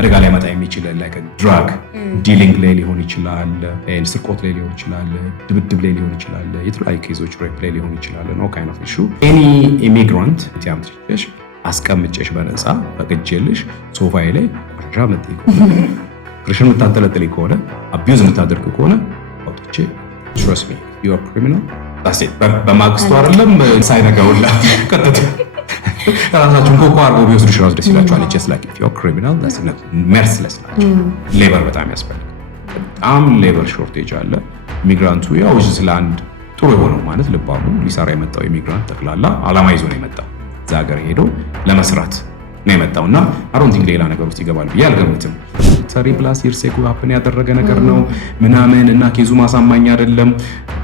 አደጋ ላይ መጣ የሚችል like drug dealing ላይ ሊሆን ይችላል፣ ስርቆት ላይ ሊሆን ይችላል፣ ድብድብ ላይ ሊሆን ይችላል፣ የተለያዩ ኬዞች ሬፕ ላይ ሊሆን ይችላል። no kind of issue any immigrant ያምጥሽ አስቀምጨሽ በነፃ ፈቅጄልሽ ሶፋዬ ላይ ቆሻሻ መጥተይ ፍሬሽን የምታንጠለጥል ከሆነ አቢዩዝ የምታደርግ ከሆነ አውጥቼ trust me you are criminal that's it በማግስቱ አይደለም ሳይነጋውላ ቀጥታ ራሳችሁን ኮኳር ቢወስዱሽ ራስ ደስ ይላችኋል። just like if you are criminal that's not merciless ሌበር በጣም ያስፈልጋል። በጣም ሌበር ሾርቴጅ አለ። ኢሚግራንቱ ያው ስላንድ ጥሩ የሆነው ማለት ልባሙ ሊሰራ የመጣው ኢሚግራንት ጠቅላላ አላማ ይዞ ነው የመጣው እዛ ሀገር ሄዶ ለመስራት ነው የመጣውና አሮን ቲንክ ሌላ ነገር ውስጥ ይገባል ብዬ አልገምትም። ሰሪ ፕላስ ይርሴኩ ሀፕን ያደረገ ነገር ነው ምናምን እና ኬዙ ማሳማኝ አይደለም።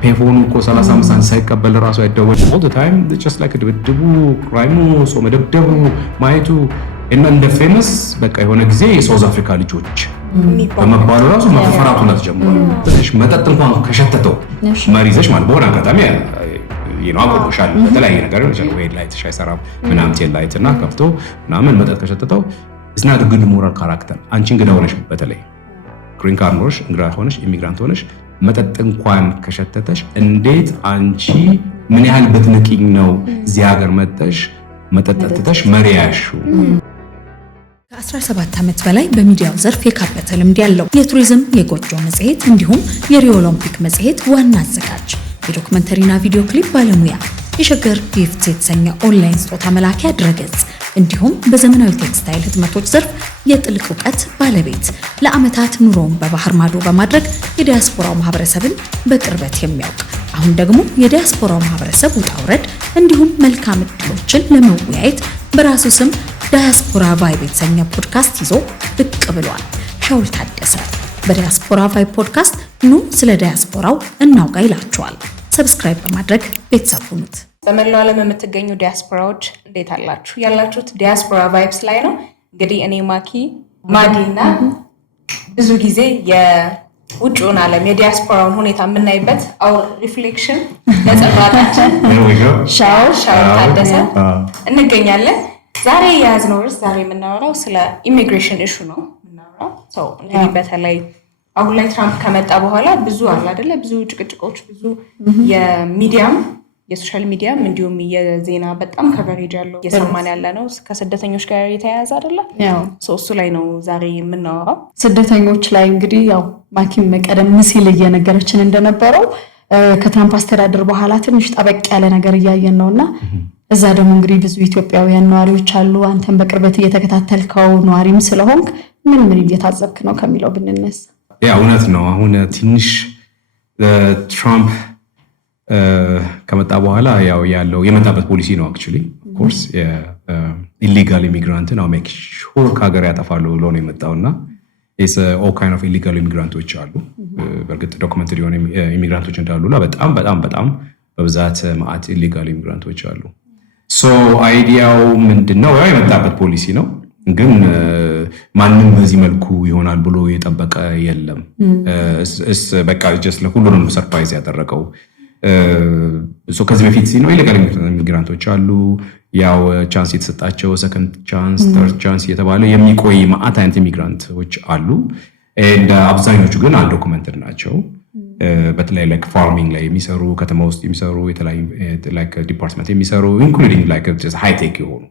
ፔፎኑ እኮ 35 ሳይቀበል ራሱ አይደወል all the time just like ድብድቡ ክራይሙ ሶ መደብደቡ ማየቱ እና እንደ ፌመስ በቃ የሆነ ጊዜ የሳውዝ አፍሪካ ልጆች በመባሉ ራሱ መፈራቱ ነው ጀምሯል። ትንሽ መጠጥ እንኳን ከሸተተው መሪዘሽ ማለት በሆነ አጋጣሚ አቆሻል በተለያየ ነገር ሄድ ላይት አይሰራም ምናምን ቴል ላይት እና ከፍቶ ምናምን መጠጥ ከሸተተው it's not a good moral character። አንቺ እንግዳ ሆነሽ በተለይ ግሪን ካርድ ሆነሽ እንግዳ ሆነሽ ኢሚግራንት ሆነሽ መጠጥ እንኳን ከሸተተሽ እንዴት አንቺ ምን ያህል ብትንቂኝ ነው እዚህ ሀገር መጥተሽ መጠጥ ጠጥተሽ መሪያሹ። ከ17 ዓመት በላይ በሚዲያው ዘርፍ የካበተ ልምድ ያለው የቱሪዝም የጎጆ መጽሔት እንዲሁም የሪዮ ኦሎምፒክ መጽሔት ዋና አዘጋጅ የዶክመንተሪና ቪዲዮ ክሊፕ ባለሙያ የሸገር ጊፍት የተሰኘ ኦንላይን ስጦታ መላኪያ ድረገጽ እንዲሁም በዘመናዊ ቴክስታይል ህትመቶች ዘርፍ የጥልቅ እውቀት ባለቤት ለዓመታት ኑሮውን በባህር ማዶ በማድረግ የዲያስፖራው ማህበረሰብን በቅርበት የሚያውቅ አሁን ደግሞ የዲያስፖራው ማህበረሰብ ውጣ ውረድ እንዲሁም መልካም ዕድሎችን ለመወያየት በራሱ ስም ዲያስፖራ ቫይብ የተሰኘ ፖድካስት ይዞ ብቅ ብሏል። ሻውል ታደሰ በዲያስፖራ ቫይብ ፖድካስት ኑ ስለ ዲያስፖራው እናውጋ ይላችኋል። ሰብስክራይብ በማድረግ ቤተሰብ ሁኑት። በመላው ዓለም የምትገኙ ዲያስፖራዎች እንዴት አላችሁ? ያላችሁት ዲያስፖራ ቫይብስ ላይ ነው። እንግዲህ እኔ ማዲና ብዙ ጊዜ የውጭውን ዓለም የዲያስፖራውን ሁኔታ የምናይበት አው ሪፍሌክሽን ለጸባታችን ሻውል ታደሰ እንገኛለን። ዛሬ የያዝነው ርዕስ ዛሬ የምናወራው ስለ ኢሚግሬሽን ኢሹ ነው የምናወራው። ሰው እንግዲህ በተለይ አሁን ላይ ትራምፕ ከመጣ በኋላ ብዙ አለ አይደለ? ብዙ ጭቅጭቆች፣ ብዙ የሚዲያም የሶሻል ሚዲያም እንዲሁም የዜና በጣም ከቨሬጅ ያለው የሰማን ያለ ነው ከስደተኞች ጋር የተያያዘ አይደለ? እሱ ላይ ነው ዛሬ የምናወራው። ስደተኞች ላይ እንግዲህ ያው ማኪም ቀደም ሲል እየነገረችን እንደነበረው ከትራምፕ አስተዳደር በኋላ ትንሽ ጠበቅ ያለ ነገር እያየን ነውና እዛ ደግሞ እንግዲህ ብዙ ኢትዮጵያውያን ነዋሪዎች አሉ። አንተም በቅርበት እየተከታተልከው ነዋሪም ስለሆንክ ምን እየታዘብክ ነው ከሚለው ብንነሳ። እውነት ነው። አሁን ትንሽ ትራምፕ ከመጣ በኋላ ያለው የመጣበት ፖሊሲ ነው አክቹሊ ኦፍ ኮርስ ኢሊጋል ኢሚግራንት ነው ሜክ ሹር ከሀገር ያጠፋሉ ብሎ ነው የመጣውና ኦል ካይንድ ኦፍ ኢሊጋል ኢሚግራንቶች አሉ። በእርግጥ ዶክመንትድ የሆኑ ኢሚግራንቶች እንዳሉና በጣም በብዛት ማአት ኢሊጋል ኢሚግራንቶች አሉ። ሶ አይዲያው ምንድነው? የመጣበት ፖሊሲ ነው ግን ማንም በዚህ መልኩ ይሆናል ብሎ የጠበቀ የለም። በቃ ጀስት ለሁሉንም ሰርፕራይዝ ያደረገው ከዚህ በፊት ነው ኢሌጋል ኢሚግራንቶች አሉ። ያው ቻንስ የተሰጣቸው ሰከንድ ቻንስ፣ ተርድ ቻንስ የተባለ የሚቆይ ማአት አይነት ኢሚግራንቶች አሉ። እንደ አብዛኞቹ ግን አንዶኩመንትድ ናቸው። በተለይ ላይክ ፋርሚንግ ላይ የሚሰሩ ከተማ ውስጥ የሚሰሩ የተለያዩ ላይክ ዲፓርትመንት የሚሰሩ ኢንክሉዲንግ ላይክ ጀስት ሃይ ቴክ የሆኑ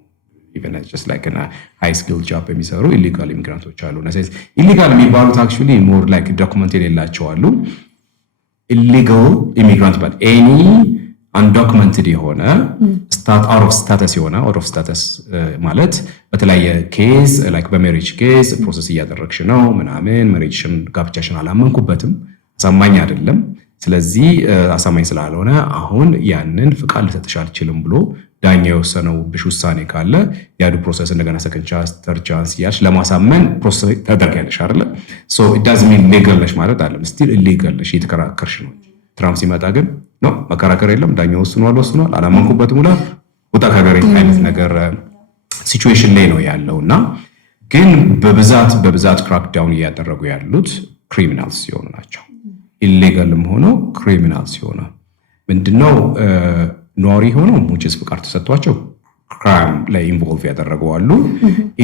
even just like a high skill job የሚሰሩ illegal immigrants አሉ። ነሰስ illegal የሚባሉት actually more like documented የላቸው አሉ። illegal immigrant but any undocumented የሆነ out of status ማለት በተለያየ ኬዝ like በሜሪጅ ኬዝ ፕሮሰስ እያደረግሽ ነው ምናምን ሜሪጅሽን ጋብቻሽን አላመንኩበትም አሳማኝ አይደለም ስለዚህ አሳማኝ ስላልሆነ አሁን ያንን ፍቃድ ልሰጥሽ አልችልም ብሎ ዳኛ የወሰነው ብሽ ውሳኔ ካለ ያዱ ፕሮሰስ እንደገና ሰከንድ ቻንስ ተርድ ቻንስ ያሽ ለማሳመን ፕሮሰስ ተደርጋለሽ አይደለ? ሶ it doesn't mean legal ነሽ ማለት አይደለም። still illegal ነሽ እየተከራከርሽ ነው። ትራምፕ ሲመጣ ግን ነው መከራከር የለም ዳኛው ወስኗል አላመንኩበትም ብላ ወጣ ከሀገር አይነት ነገር ሲቹዌሽን ላይ ነው ያለውና ግን በብዛት ክራክ ዳውን እያደረጉ ያሉት ክሪሚናልስ ሲሆኑ ናቸው። ኢሌጋልም ሆኖ ክሪሚናልስ ሲሆኑ ምንድነው ኖሪ ሆኖ ሙጭስ ፍቃድ ተሰጥቷቸው ክራይም ላይ ኢንቮልቭ ያደረጉ አሉ።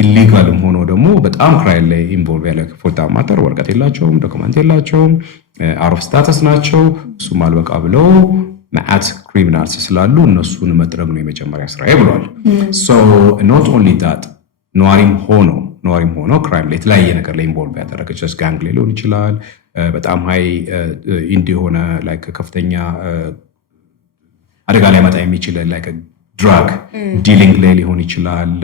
ኢሌጋልም ሆኖ ደግሞ ደግሞ በጣም ክራይም ላይ ኢንቮልቭ ያለ ፎር ዳት ማተር ወረቀት የላቸውም፣ ዶክመንት የላቸውም፣ አውት ኦፍ ስታተስ ናቸው። እሱም አልበቃ ብለው መዓት ክሪሚናልስ ስላሉ እነሱን መጥረግ ነው የመጀመሪያ ስራዬ ብሏል። ሶ ኖት ኦንሊ ዳት ነዋሪም ሆኖ ክራይም ላይ የተለያየ ነገር ላይ ኢንቮልቭ ያደረገች ጋንግ ላይ ሊሆን ይችላል። በጣም ሃይ ኢንዲ የሆነ ላይክ ከፍተኛ አደጋ ላይ መጣ የሚችል ላይክ ድራግ ዲሊንግ ላይ ሊሆን ይችላል፣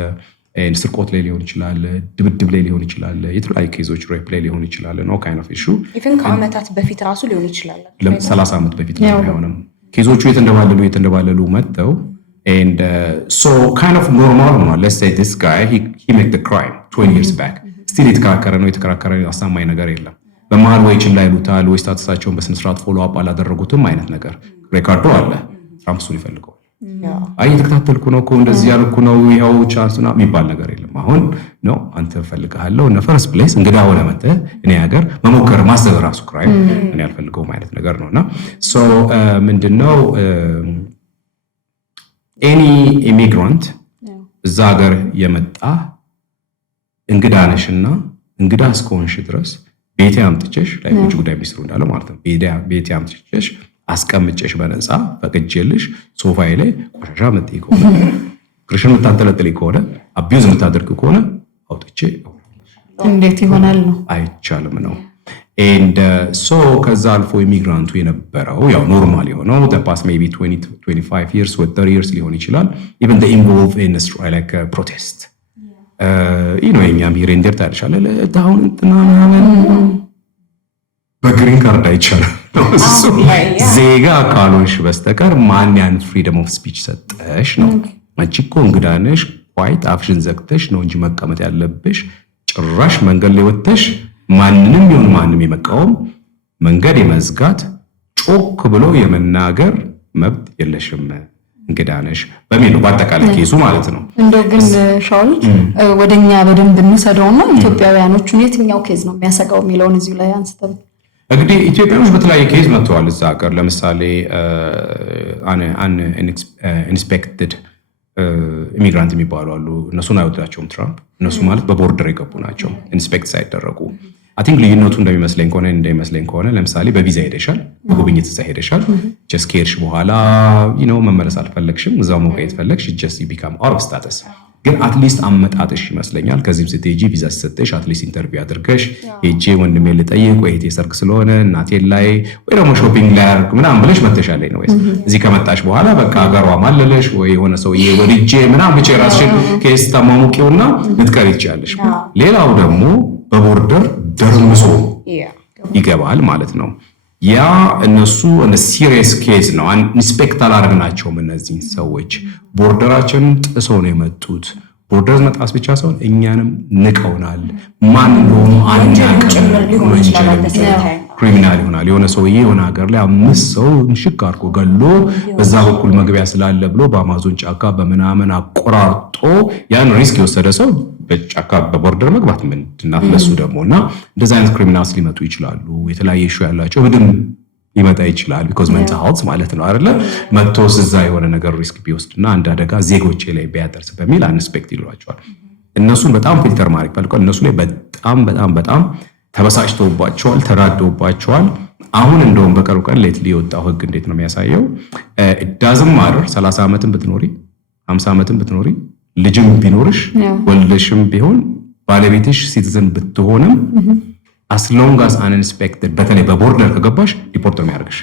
ስርቆት ላይ ሊሆን ይችላል፣ ድብድብ ላይ ሊሆን ይችላል፣ የተለያዩ ኬዞች ሬፕ ላይ ሊሆን ይችላል። ኖ ካይንድ ኦፍ ኢሹ ኢቭን ከዓመታት በፊት ራሱ ሊሆን ይችላል። 30 ዓመት በፊት ነው የሚሆነው። ኬዞቹ የተንደባለሉ መጥተው and so kind of normal ነው። let's say this guy he made the crime 20 years back still የተከራከረ አሳማኝ ነገር የለም። በመሃል ወይ ችላ ይሉታል ወይ ስታተሳቸውን በስነ ስርዓት ፎሎ አፕ አላደረጉትም አይነት ነገር ሬካርዶ አለ። ትራምፕ እሱን ይፈልገዋል። አይ የተከታተልኩ ነው እኮ እንደዚህ ያልኩ ነው ይኸው ቻንስና የሚባል ነገር የለም። አሁን ነው አንተ ፈልጋለሁ እና ፈርስት ፕሌስ እንግዳ ሆነ መጥተህ እኔ ሀገር መሞከር ማሰብ ራሱ ክራይም እኔ ያልፈልገውም አይነት ነገር ነውና ሶ ምንድነው ኤኒ ኢሚግራንት እዛ ሀገር የመጣ እንግዳ ነሽና እንግዳ እስከሆንሽ ድረስ ቤቴ አምጥቼሽ ላይ ውጭ ጉዳይ ሚኒስትሩ እንዳለ ማለት ነው ቤቴ አምጥቼሽ አስቀምጬሽ በነፃ ፈቅጄልሽ ሶፋዬ ላይ ቆሻሻ መጥይ ከሆነ ክርሽን የምታንጠለጥልኝ ከሆነ አቢዩዝ የምታደርግ ከሆነ አውጥቼ እንዴት ይሆናል ነው አይቻልም ነው። and so ከዛ አልፎ ኢሚግራንቱ የነበረው ያው ኖርማል የሆነው the past maybe 25 years or 30 years ሊሆን ይችላል even the involve in like protest የኛም ሂሬንደር ታልሻለ ለታውን ምናምን በግሪን ካርድ አይቻልም እሱ ዜጋ ካልሆንሽ በስተቀር ማን ያን ፍሪደም ኦፍ ስፒች ሰጠሽ ነው። አንቺ እኮ እንግዳ ነሽ ኳይት አፍሽን ዘግተሽ ነው እንጂ መቀመጥ ያለብሽ። ጭራሽ መንገድ ላይ ወጥተሽ ማንንም ይሁን ማንም የመቃወም መንገድ የመዝጋት ጮክ ብሎ የመናገር መብት የለሽም እንግዳ ነሽ በሚል ነው በአጠቃላይ ኬሱ ማለት ነው። እንደው ግን ሻውል ወደኛ በደንብ እንሰደውና ኢትዮጵያውያኖቹን የትኛው ኬዝ ነው የሚያሰጋው የሚለውን እዚሁ ላይ አንስተን እንግዲህ ኢትዮጵያኖች በተለያየ ኬዝ መጥተዋል እዛ ሀገር። ለምሳሌ ኢንስፔክትድ ኢሚግራንት የሚባሉ አሉ። እነሱን አይወዳቸውም ትራምፕ። እነሱ ማለት በቦርደር የገቡ ናቸው ኢንስፔክት ሳይደረጉ። አይ ቲንክ ልዩነቱ እንደሚመስለኝ ከሆነ ለምሳሌ በቪዛ ሄደሻል፣ በጉብኝት እዛ ሄደሻል። ጀስት ከሄድሽ በኋላ መመለስ አልፈለግሽም፣ እዛው መቆየት ፈለግሽ፣ ጀስት ቢካም አውት ኦፍ ስታተስ። ግን አትሊስት አመጣጥሽ ይመስለኛል ከዚህም ስትሄጂ ቪዛ ሲሰጥሽ አትሊስት ኢንተርቪው አድርገሽ ሄጄ ወንድሜ ልጠይቅ ወይ እህቴ ሰርግ ስለሆነ እናቴን ላይ ወይ ደግሞ ሾፒንግ ላይ አድርግ ምናምን ብለሽ መተሻል ነው ወይስ እዚህ ከመጣሽ በኋላ በቃ ሀገሯ ማለለሽ ወይ የሆነ ሰውዬ ወልጄ ምናምን ብቻ ራስሽን ኬስ ታማሙቂውና ልትቀሪ ትችያለሽ። ሌላው ደግሞ በቦርደር ደርምሶ ይገባል ማለት ነው። ያ እነሱ እንደ ሲሪየስ ኬዝ ነው። ኢንስፔክት አላደረግናቸውም። እነዚህ ሰዎች ቦርደራችንን ጥሰው ነው የመጡት። ቦርደር መጣስ ብቻ ሳይሆን እኛንም ንቀውናል። ማን እንደሆኑ አናውቅም። ክሪሚናል ይሆናል። የሆነ ሰውዬ የሆነ ሀገር ላይ 5 ሰው ምሽክ አድርጎ ገሎ በዛ በኩል መግቢያ ስላለ ብሎ በአማዞን ጫካ በምናምን አቆራርጦ ያን ሪስክ የወሰደ ሰው በጫካ በቦርደር መግባት ምንድን ነው ለሱ ደግሞ እና እንደዛ አይነት ክሪሚናልስ ሊመጡ ይችላሉ። የተለያየ ኢሹ ያላቸው ምንም ሊመጣ ይችላል ቢኮዝ ሜንታል ሄልዝ ማለት ነው አይደለ? መጥቶስ እዛ የሆነ ነገር ሪስክ ቢወስድና አንድ አደጋ ዜጎቼ ላይ ቢያደርስ በሚል አንስፔክት ይሏቸዋል። እነሱን በጣም ፊልተር ማድረግ ፈልቀው እነሱ ላይ በጣም ተበሳጭተውባቸዋል፣ ተራደውባቸዋል። አሁን እንደውም በቅርብ ቀን ሌት ሊወጣው ህግ እንዴት ነው የሚያሳየው? ዳዝም ማደር 30 ዓመትም ብትኖሪ 50 ዓመትም ብትኖሪ ልጅም ቢኖርሽ ወልደሽም ቢሆን ባለቤትሽ ሲቲዝን ብትሆንም as long as uninspected በተለይ በቦርደር ከገባሽ ሪፖርት ነው የሚያደርግሽ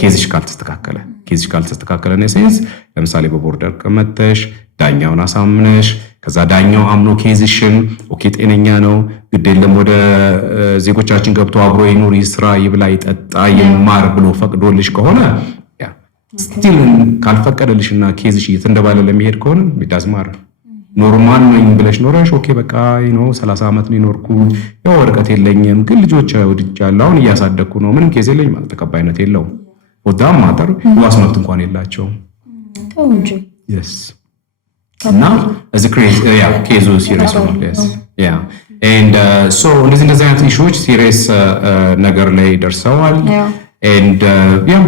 ኬዝሽ ካልተስተካከለ ነው ሴንስ። ለምሳሌ በቦርደር ከመተሽ ዳኛውን አሳምነሽ ከዛ ዳኛው አምኖ ኬዝሽን ኦኬ ጤነኛ ነው ግድ የለም ወደ ዜጎቻችን ገብቶ አብሮ ይኑር ይስራ ይብላ ይጠጣ ይማር ብሎ ፈቅዶልሽ ከሆነ ያ ስቲል ካልፈቀደልሽና ኬዝሽ እየተንደባለለ ለሚሄድ ከሆነ ቢዳዝማር ኖርማል ነኝ ብለሽ ኖረሽ ኦኬ በቃ 30 ዓመት ነው የኖርኩት ያው ወረቀት የለኝም ግን ልጆች ወድጃለሁ አሁን እያሳደግኩ ነው ምንም ኬዝ የለኝም ማለት ተቀባይነት የለውም። ወዳም ማተር ዋስ መብት እንኳን የላቸውም እንጂ yes እና እዚህ ኬዙ ሲሪየስ ነው yes yeah and so እንደዚህ አይነት ኢሹዎች ሲሪየስ ነገር ላይ ደርሰዋል and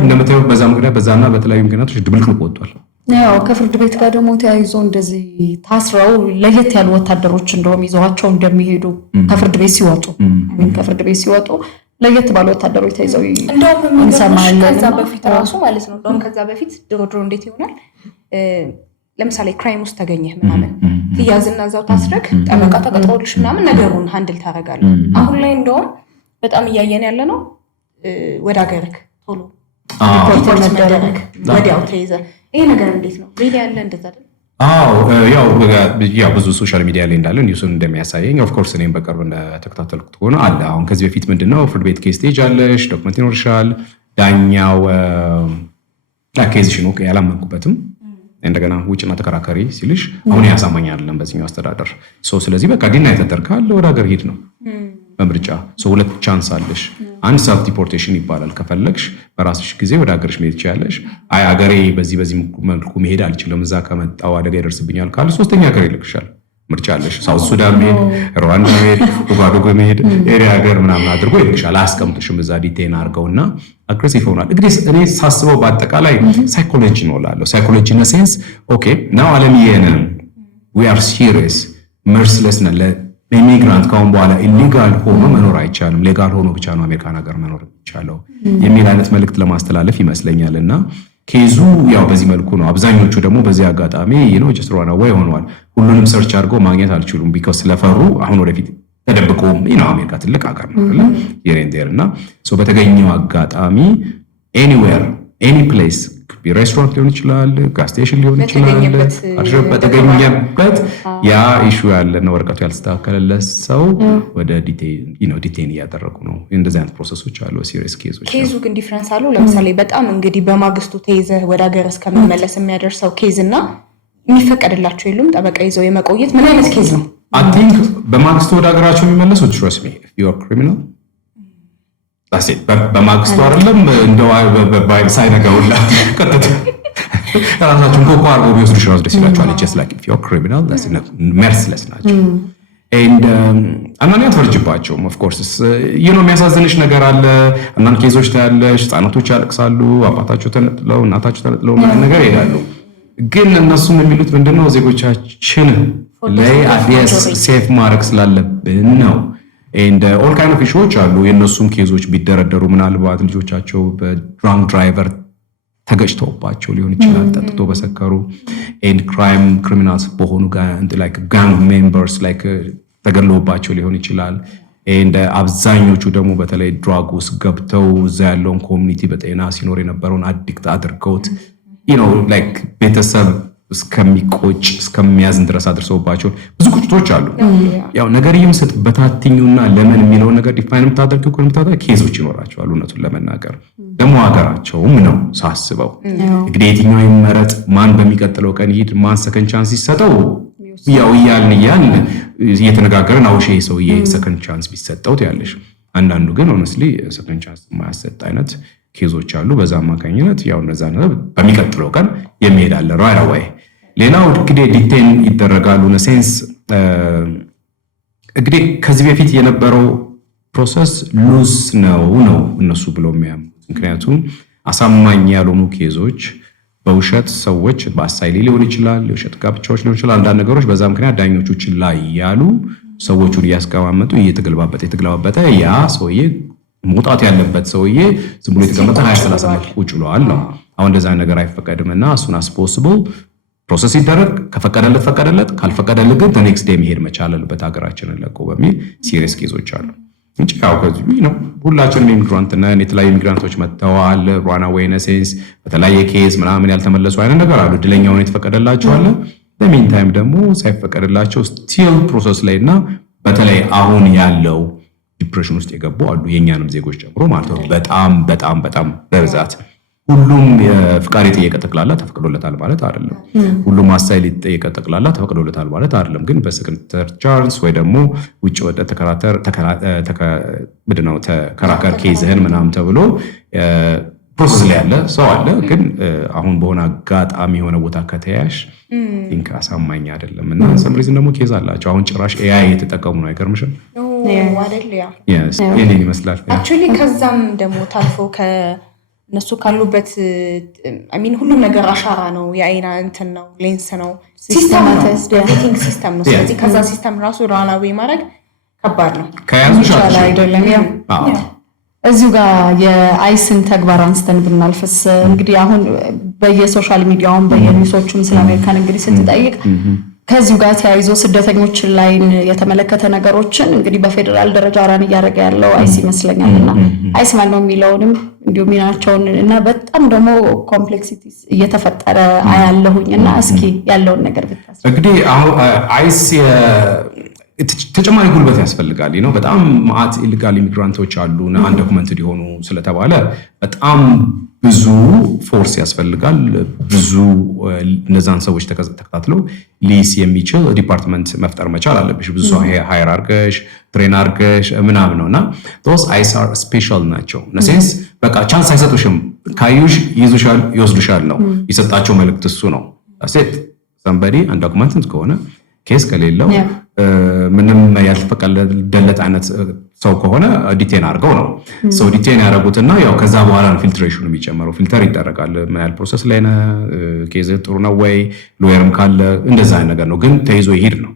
እንደምታየው በዛ ምክንያት በዛና በተለያዩ ምክንያቶች ድብልቅልቅ ወጥቷል። ያው ከፍርድ ቤት ጋር ደግሞ ተያይዞ እንደዚህ ታስረው ለየት ያሉ ወታደሮች እንደውም ይዘዋቸው እንደሚሄዱ ከፍርድ ቤት ሲወጡ ለየት ባሉ ወታደሮች ተይዘው እንሰማለን። ከዛ በፊት ራሱ ማለት ነው እንደውም ከዛ በፊት ድሮ እንዴት ይሆናል ለምሳሌ ክራይም ውስጥ ተገኘህ ምናምን ትያዝና እዛው ታስረክ ጠበቃ ተቀጥሮልሽ ምናምን ነገሩን ሃንድል ታደርጋለህ። አሁን ላይ እንደውም በጣም እያየን ያለ ነው ወደ ሀገርክ ቶሎ ሪፖርት መደረግ ወዲያው ተይዘ ይሄ ነገር እንዴት ነው ሪሊ ያለ እንደዛ አይደል? ያው ብዙ ሶሻል ሚዲያ ላይ እንዳለ ኒውስን እንደሚያሳየኝ ኦፍ ኮርስ እኔም በቅርብ እንደተከታተልኩት ሆነ አለ። አሁን ከዚህ በፊት ምንድነው ፍርድ ቤት ኬስ ትሄጃለሽ፣ ዶክመንት ይኖርሻል፣ ዳኛው ኬዝሽን ያላመንኩበትም እንደገና ውጭና ተከራካሪ ሲልሽ አሁን ያሳማኝ አይደለም በዚህኛው አስተዳደር ስለዚህ በቃ ዲና የተደርካል ወደ ሀገር ሄድ ነው በምርጫ ሁለት ቻንስ አለሽ። አንድ ሰልፍ ዲፖርቴሽን ይባላል። ከፈለግሽ በራስሽ ጊዜ ወደ ሀገርሽ መሄድ ትችያለሽ። አይ ሀገሬ በዚህ መልኩ መሄድ አልችልም እዛ ከመጣው አደጋ ይደርስብኛል ካለ ሶስተኛ ሀገር ይልክሻል። ምርጫ አለሽ። ሳውት ሱዳን መሄድ፣ ሩዋንዳ መሄድ፣ ኡጋንዳ መሄድ፣ ኤሪያ ሀገር ምናምን አድርጎ ይልክሻል። አያስቀምጥሽም እዛ ዲቴን አድርገውና አግሬሲቭ ሆናል። እንግዲህ እኔ ሳስበው በአጠቃላይ ሳይኮሎጂ ነው እላለሁ። ሳይኮሎጂ ኢን ሴንስ ኦኬ ናው ዓለምዬን ዊ አር ሲሪየስ መርስለስ ነን ኢሚግራንት ካሁን በኋላ ኢሊጋል ሆኖ መኖር አይቻልም፣ ሌጋል ሆኖ ብቻ ነው አሜሪካን ሀገር መኖር የሚቻለው የሚል አይነት መልእክት ለማስተላለፍ ይመስለኛል። እና ኬዙ ያው በዚህ መልኩ ነው። አብዛኞቹ ደግሞ በዚህ አጋጣሚ ጀስት ራን አዌይ ሆነዋል። ሁሉንም ሰርች አድርገው ማግኘት አልችሉም ቢኮዝ ስለፈሩ አሁን ወደፊት ተደብቀውም አሜሪካ ትልቅ ሀገር ነው አይደል የሬንዴር እና በተገኘው አጋጣሚ ኤኒዌር ኤኒ ፕሌስ ሬስቶራንት ሊሆን ይችላል፣ ጋዝ ስቴሽን ሊሆን ይችላል፣ በተገኘበት ያ ኢሹ ያለና ወረቀቱ ያልተስተካከለለት ሰው ወደ ዲቴን እያደረጉ ነው። እንደዚህ አይነት ፕሮሰሶች አሉ። ሲሪየስ ኬዞች ኬዙ ግን ዲፍረንስ አለው። ለምሳሌ በጣም እንግዲህ በማግስቱ ተይዘህ ወደ ሀገር እስከመመለስ የሚያደርሰው ኬዝ እና የሚፈቀድላቸው የሉም ጠበቃ ይዘው የመቆየት ምን አይነት ኬዝ ነው? አይ ቲንክ በማግስቱ ወደ ሀገራቸው የሚመለሱት ትረስት ሚ ኢፍ ዩ አር ክሪሚናል በማግስቱ አይደለም እንደው ሳይነጋውላ ቀጥታ ራሳቸውን ኮኮ አርጎ ቢወስዱሽ ራሱ ደስ ይላቸዋል። ጀስት ላይክ ኢፍ ዩ አር ክሪሚናል ዳትስ ሜርስለስ ናቸው። ኤንድ አንዳንዴ አትፈርጅባቸውም። ኦፍ ኮርስ የሚያሳዝንሽ ነገር አለ። አንዳንድ ኬዞች ታያለሽ፣ ህጻናቶች ያለቅሳሉ፣ አባታቸው ተነጥለው እናታቸው ተነጥለው ነገር ይሄዳሉ። ግን እነሱም የሚሉት ምንድነው ዜጎቻችን ላይ አዲስ ሴፍ ማድረግ ስላለብን ነው። ኤንድ ኦል ካይንድ ኦፍ ኢሹዎች አሉ። የእነሱም ኬዞች ቢደረደሩ ምናልባት ልጆቻቸው በድራንክ ድራይቨር ተገጭተውባቸው ሊሆን ይችላል፣ ጠጥቶ በሰከሩ ኤንድ ክራይም ክሪሚናልስ በሆኑ ጋንግ ሜምበርስ ተገለውባቸው ሊሆን ይችላል። ኤንድ አብዛኞቹ ደግሞ በተለይ ድራግ ውስጥ ገብተው እዛ ያለውን ኮሚኒቲ በጤና ሲኖር የነበረውን አዲክት አድርገውት ቤተሰብ እስከሚቆጭ እስከሚያዝን ድረስ አድርሰውባቸው ብዙ ቁጭቶች አሉ። ያው ነገርየም ስትበታትኙና ለምን የሚለውን ነገር ዲፋይን የምታደርጊው ኬዞች ይኖራቸዋል። እውነቱን ለመናገር ደግሞ ሀገራቸውም ነው ሳስበው እንግዲህ የትኛው ይመረጥ ማን በሚቀጥለው ቀን ይሄድ ማን ሰከንድ ቻንስ ይሰጠው ያው እያልን እየተነጋገርን አውሼ ሰውዬ ሰከንድ ቻንስ ቢሰጠው ያለሽ። አንዳንዱ ግን ሆነስሊ ሰከንድ ቻንስ የማያሰጥ አይነት ኬዞች አሉ። በዛ አማካኝነት ያው እነዛ ነው በሚቀጥለው ቀን የሚሄዳለ ራይት አዌይ። ሌላው እንግዲህ ዲቴን ይደረጋሉ ሴንስ እንግዲህ ከዚህ በፊት የነበረው ፕሮሰስ ሉዝ ነው እነሱ ብለው የሚያምኑት። ምክንያቱም አሳማኝ ያልሆኑ ኬዞች በውሸት ሰዎች በአሳይሌ ሊሆን ይችላል፣ የውሸት ጋብቻዎች ሊሆን ይችላል። አንዳንድ ነገሮች በዛ ምክንያት ዳኞቹ ላይ ያሉ ሰዎቹን እያስቀማመጡ የተገለባበጠ ያ ሰውዬ መውጣት ያለበት ሰውዬ ዝም ብሎ የተቀመጠ 20-30 ዓመት ቁጭ ብሏል ነው። አሁን እንደዛ ነገር አይፈቀድምና እሱን አስፖሲብል ፕሮሰስ ይደረግ። ከፈቀደለት ፈቀደለት፣ ካልፈቀደለት ግን ኔክስት ዴይ መሄድ መቻል አለበት ሀገራችንን ለቆ በሚል ሲሪየስ ኬዞች አሉ እንጂ ያው ከዚህ ነው ሁላችንም ኢሚግራንት ነን። የተለያዩ ኢሚግራንቶች መጥተዋል። ራን አዌይ ሴንስ በተለያየ ኬዝ ምናምን ያልተመለሱ አይነት ነገር አሉ። እድለኛውን የተፈቀደላቸው አለ። በሚን ታይም ደግሞ ሳይፈቀደላቸው ስቲል ፕሮሰስ ላይና በተለይ አሁን ያለው ዲፕሬሽን ውስጥ የገቡ አሉ። የኛንም ዜጎች ጨምሮ ማለት ነው። በጣም በብዛት ሁሉም ፍቃድ የጠየቀ ጠቅላላ ተፈቅዶለታል ማለት አይደለም። ሁሉም አሳይል የጠየቀ ጠቅላላ ተፈቅዶለታል ማለት አይደለም። ግን በሰከንድ ቻንስ ወይ ደግሞ ውጭ ወደ ተከራከር ኬዝህን ምናምን ተብሎ ፕሮሰስ ላይ ያለ ሰው አለ። ግን አሁን በሆነ አጋጣሚ የሆነ ቦታ ከተያሽ ቲንክ አሳማኝ አይደለም እና ሰም ሪዝን ደግሞ ኬዝ አላቸው። አሁን ጭራሽ ኤአይ የተጠቀሙ ነው። አይገርምሽም? አይደል? ያ ይሄን ይመስላል። አክቹሊ ከዛም ደግሞ ታልፎ እነሱ ካሉበት ሁሉም ነገር አሻራ ነው፣ የአይና እንትን ነው፣ ሌንስ ነው፣ ሲስተም ነው። ስለዚህ ከዛ ሲስተም ራሱ ራናዌ ማድረግ ከባድ ነው። ከያዙሽ አይደለም። ያው እዚሁ ጋር የአይስን ተግባር አንስተን ብናልፍስ እንግዲህ አሁን በየሶሻል ሚዲያውም በየኒውሶቹም ስለ አሜሪካን እንግዲህ ስትጠይቅ ከዚሁ ጋር ተያይዞ ስደተኞች ላይ የተመለከተ ነገሮችን እንግዲህ በፌደራል ደረጃ ራን እያደረገ ያለው አይስ ይመስለኛልና አይስ ማለት ነው የሚለውንም እንዲሁ ሚናቸውን እና በጣም ደግሞ ኮምፕሌክሲቲ እየተፈጠረ አያለሁኝና እስኪ ያለውን ነገር ብታስ እንግዲህ አሁን አይስ ተጨማሪ ጉልበት ያስፈልጋል ነው። በጣም ማአት ኢሊጋል ኢሚግራንቶች አሉ አንዶኩመንትድ የሆኑ ስለተባለ በጣም ብዙ ፎርስ ያስፈልጋል። ብዙ እነዛን ሰዎች ተከታትለው ሊስ የሚችል ዲፓርትመንት መፍጠር መቻል አለብሽ። ብዙ ሰው ሃየር አርገሽ ትሬን አርገሽ ምናምን ነውና ዶስ አይሳር ስፔሻል ናቸው። ነሴንስ በቃ ቻንስ አይሰጡሽም። ካዩሽ ይዙሻል፣ ይወስዱሻል ነው የሰጣቸው መልእክት እሱ ነው። ሴት ሰምበዲ አንዶኩመንትድ ከሆነ ኬስ ከሌለው ምንም ያልተፈቀደለት አይነት ሰው ከሆነ ዲቴን አድርገው ነው ሰው ዲቴን ያደረጉትና ያው ከዛ በኋላ ነው ፊልትሬሽኑ የሚጨመረው። ፊልተር ይደረጋል። ምን ያህል ፕሮሰስ ላይ ነው፣ ኬዝ ጥሩ ነው ወይ፣ ሎየርም ካለ እንደዛ አይነት ነገር ነው። ግን ተይዞ ይሄድ ነው።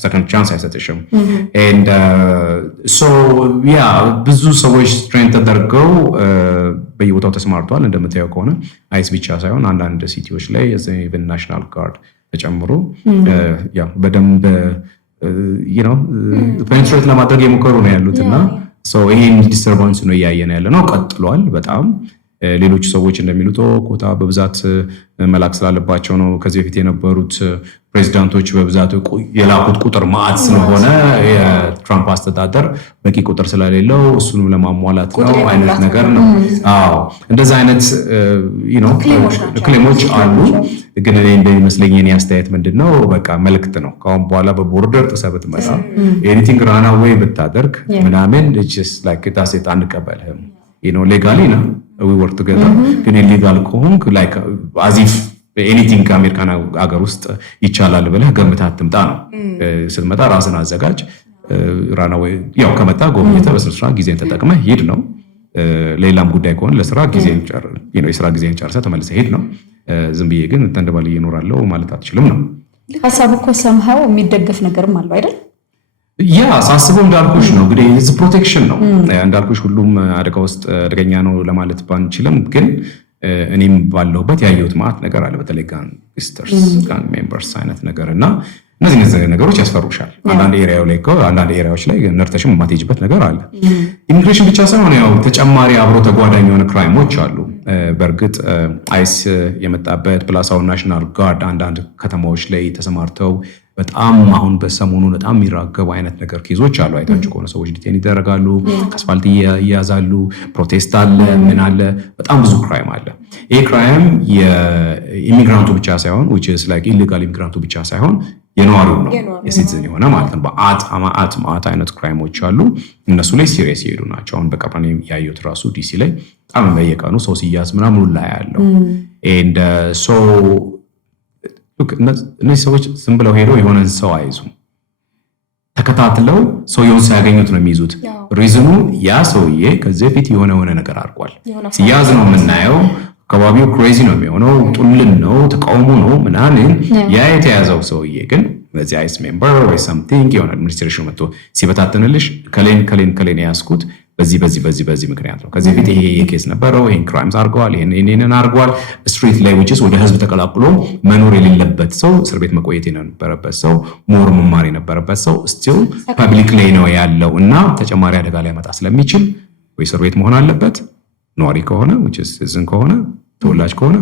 ሰከንድ ቻንስ አይሰጥሽም። ኤንድ ሶ ያ ብዙ ሰዎች ትሬን ተደርገው በየቦታው ተስማርተዋል። እንደምታየው ከሆነ አይስ ብቻ ሳይሆን አንዳንድ ሲቲዎች ላይ ናሽናል ጋርድ ተጨምሮ ያው በደንብ ፔኔትሬት ለማድረግ የሞከሩ ነው ያሉትና ይሄን ዲስተርባንስ ነው እያየን ያለ ነው። ቀጥሏል በጣም ሌሎች ሰዎች እንደሚሉት ኮታ በብዛት መላክ ስላለባቸው ነው። ከዚህ በፊት የነበሩት ፕሬዚዳንቶች በብዛት የላኩት ቁጥር ማዕት ስለሆነ የትራምፕ አስተዳደር በቂ ቁጥር ስለሌለው እሱንም ለማሟላት ነው አይነት ነገር ነው። አዎ እንደዛ አይነት ክሌሞች አሉ። ግን እኔ እንደሚመስለኝ የኔ አስተያየት ምንድነው በቃ መልክት ነው። ከአሁን በኋላ በቦርደር ጥሰህ ብትመጣ ኤኒቲንግ ራናዌይ ብታደርግ ምናምን ጀስት ላይክ ታሴት አንቀበልህም ሌጋሊ ነው we work together ግን ኢሊጋል ከሆንክ ላይክ አዚፍ ኤኒቲንግ ከአሜሪካን ሀገር ውስጥ ይቻላል ብለህ ገምተህ አትምጣ ነው። ስትመጣ ራስን አዘጋጅ። ራናዌይ ያው ከመጣ ጎብኝተህ በስነ ስርዓት ጊዜን ተጠቅመህ ሂድ ነው። ሌላም ጉዳይ ከሆነ ለስራ የስራ ጊዜን ጨርሰህ ተመልሰህ ሂድ ነው። ዝም ብዬ ግን ተንደባልዬ እኖራለሁ ማለት አትችልም ነው። ሀሳብ እኮ ሰምሃው የሚደገፍ ነገርም አለው አይደል? ያ ሳስበው እንዳልኩሽ ነው እንግዲህ ህዝብ ፕሮቴክሽን ነው እንዳልኩሽ። ሁሉም አደጋ ውስጥ አደገኛ ነው ለማለት ባንችልም ግን እኔም ባለሁበት ያየሁት ማለት ነገር አለ። በተለይ ጋንግስተርስ ጋንግ ሜምበርስ አይነት ነገር እና እነዚህ ነገሮች ያስፈሩሻል። አንዳንድ ኤሪያዎች ላይ ነርተሽም የማትሄጂበት ነገር አለ። ኢሚግሬሽን ብቻ ሳይሆን ያው ተጨማሪ አብሮ ተጓዳኝ የሆነ ክራይሞች አሉ። በእርግጥ አይስ የመጣበት ፕላሳው ናሽናል ጋርድ አንዳንድ ከተማዎች ላይ ተሰማርተው በጣም አሁን በሰሞኑ በጣም የሚራገቡ አይነት ነገር ኬዞች አሉ። አይታችሁ ከሆነ ሰዎች ዲቴን ይደረጋሉ፣ አስፋልት ይያዛሉ፣ ፕሮቴስት አለ፣ ምን አለ፣ በጣም ብዙ ክራይም አለ። ይሄ ክራይም የኢሚግራንቱ ብቻ ሳይሆን ኢሊጋል ኢሚግራንቱ ብቻ ሳይሆን የነዋሪው ነው የሲቲዝን የሆነ ማለት ነው። በአት አይነት ክራይሞች አሉ። እነሱ ላይ ሲሪየስ ይሄዱ ናቸው። አሁን በቅርብ ያየሁት ራሱ ዲሲ ላይ በጣም በየቀኑ ሰው ሲያዝ ምናምን ላይ ያለው ኤንድ ሶ እነዚህ ሰዎች ዝም ብለው ሄደው የሆነን ሰው አይዙም። ተከታትለው ሰውየውን ሳያገኙት ነው የሚይዙት። ሪዝኑ ያ ሰውዬ ከዚህ በፊት የሆነ ነገር አድርጓል። ሲያዝ ነው የምናየው። አካባቢው ክሬዚ ነው የሚሆነው፣ ጡልን ነው፣ ተቃውሞ ነው ምናምን። ያ የተያዘው ሰውዬ ግን በዚህ አይስ ሜምበር ወይ ሰምቲንግ የሆነ አድሚኒስትሬሽን መጥቶ ሲበታተንልሽ ከሌን ያስኩት በዚህ ምክንያት ነው። ከዚህ በፊት ይሄ ኬስ ነበረው፣ ይሄን ክራይምስ አድርገዋል፣ ይሄንን አድርገዋል። ስትሪት ላይ ወጭስ ወደ ህዝብ ተቀላቅሎ መኖር የሌለበት ሰው፣ እስር ቤት መቆየት የነበረበት ሰው፣ ሞር መማር የነበረበት ሰው ስቲል ፐብሊክ ላይ ነው ያለው እና ተጨማሪ አደጋ ላይ መጣ ስለሚችል ወይ እስር ቤት መሆን አለበት ነዋሪ ከሆነ ወጭስ ህዝን ከሆነ ተወላጅ ከሆነ፣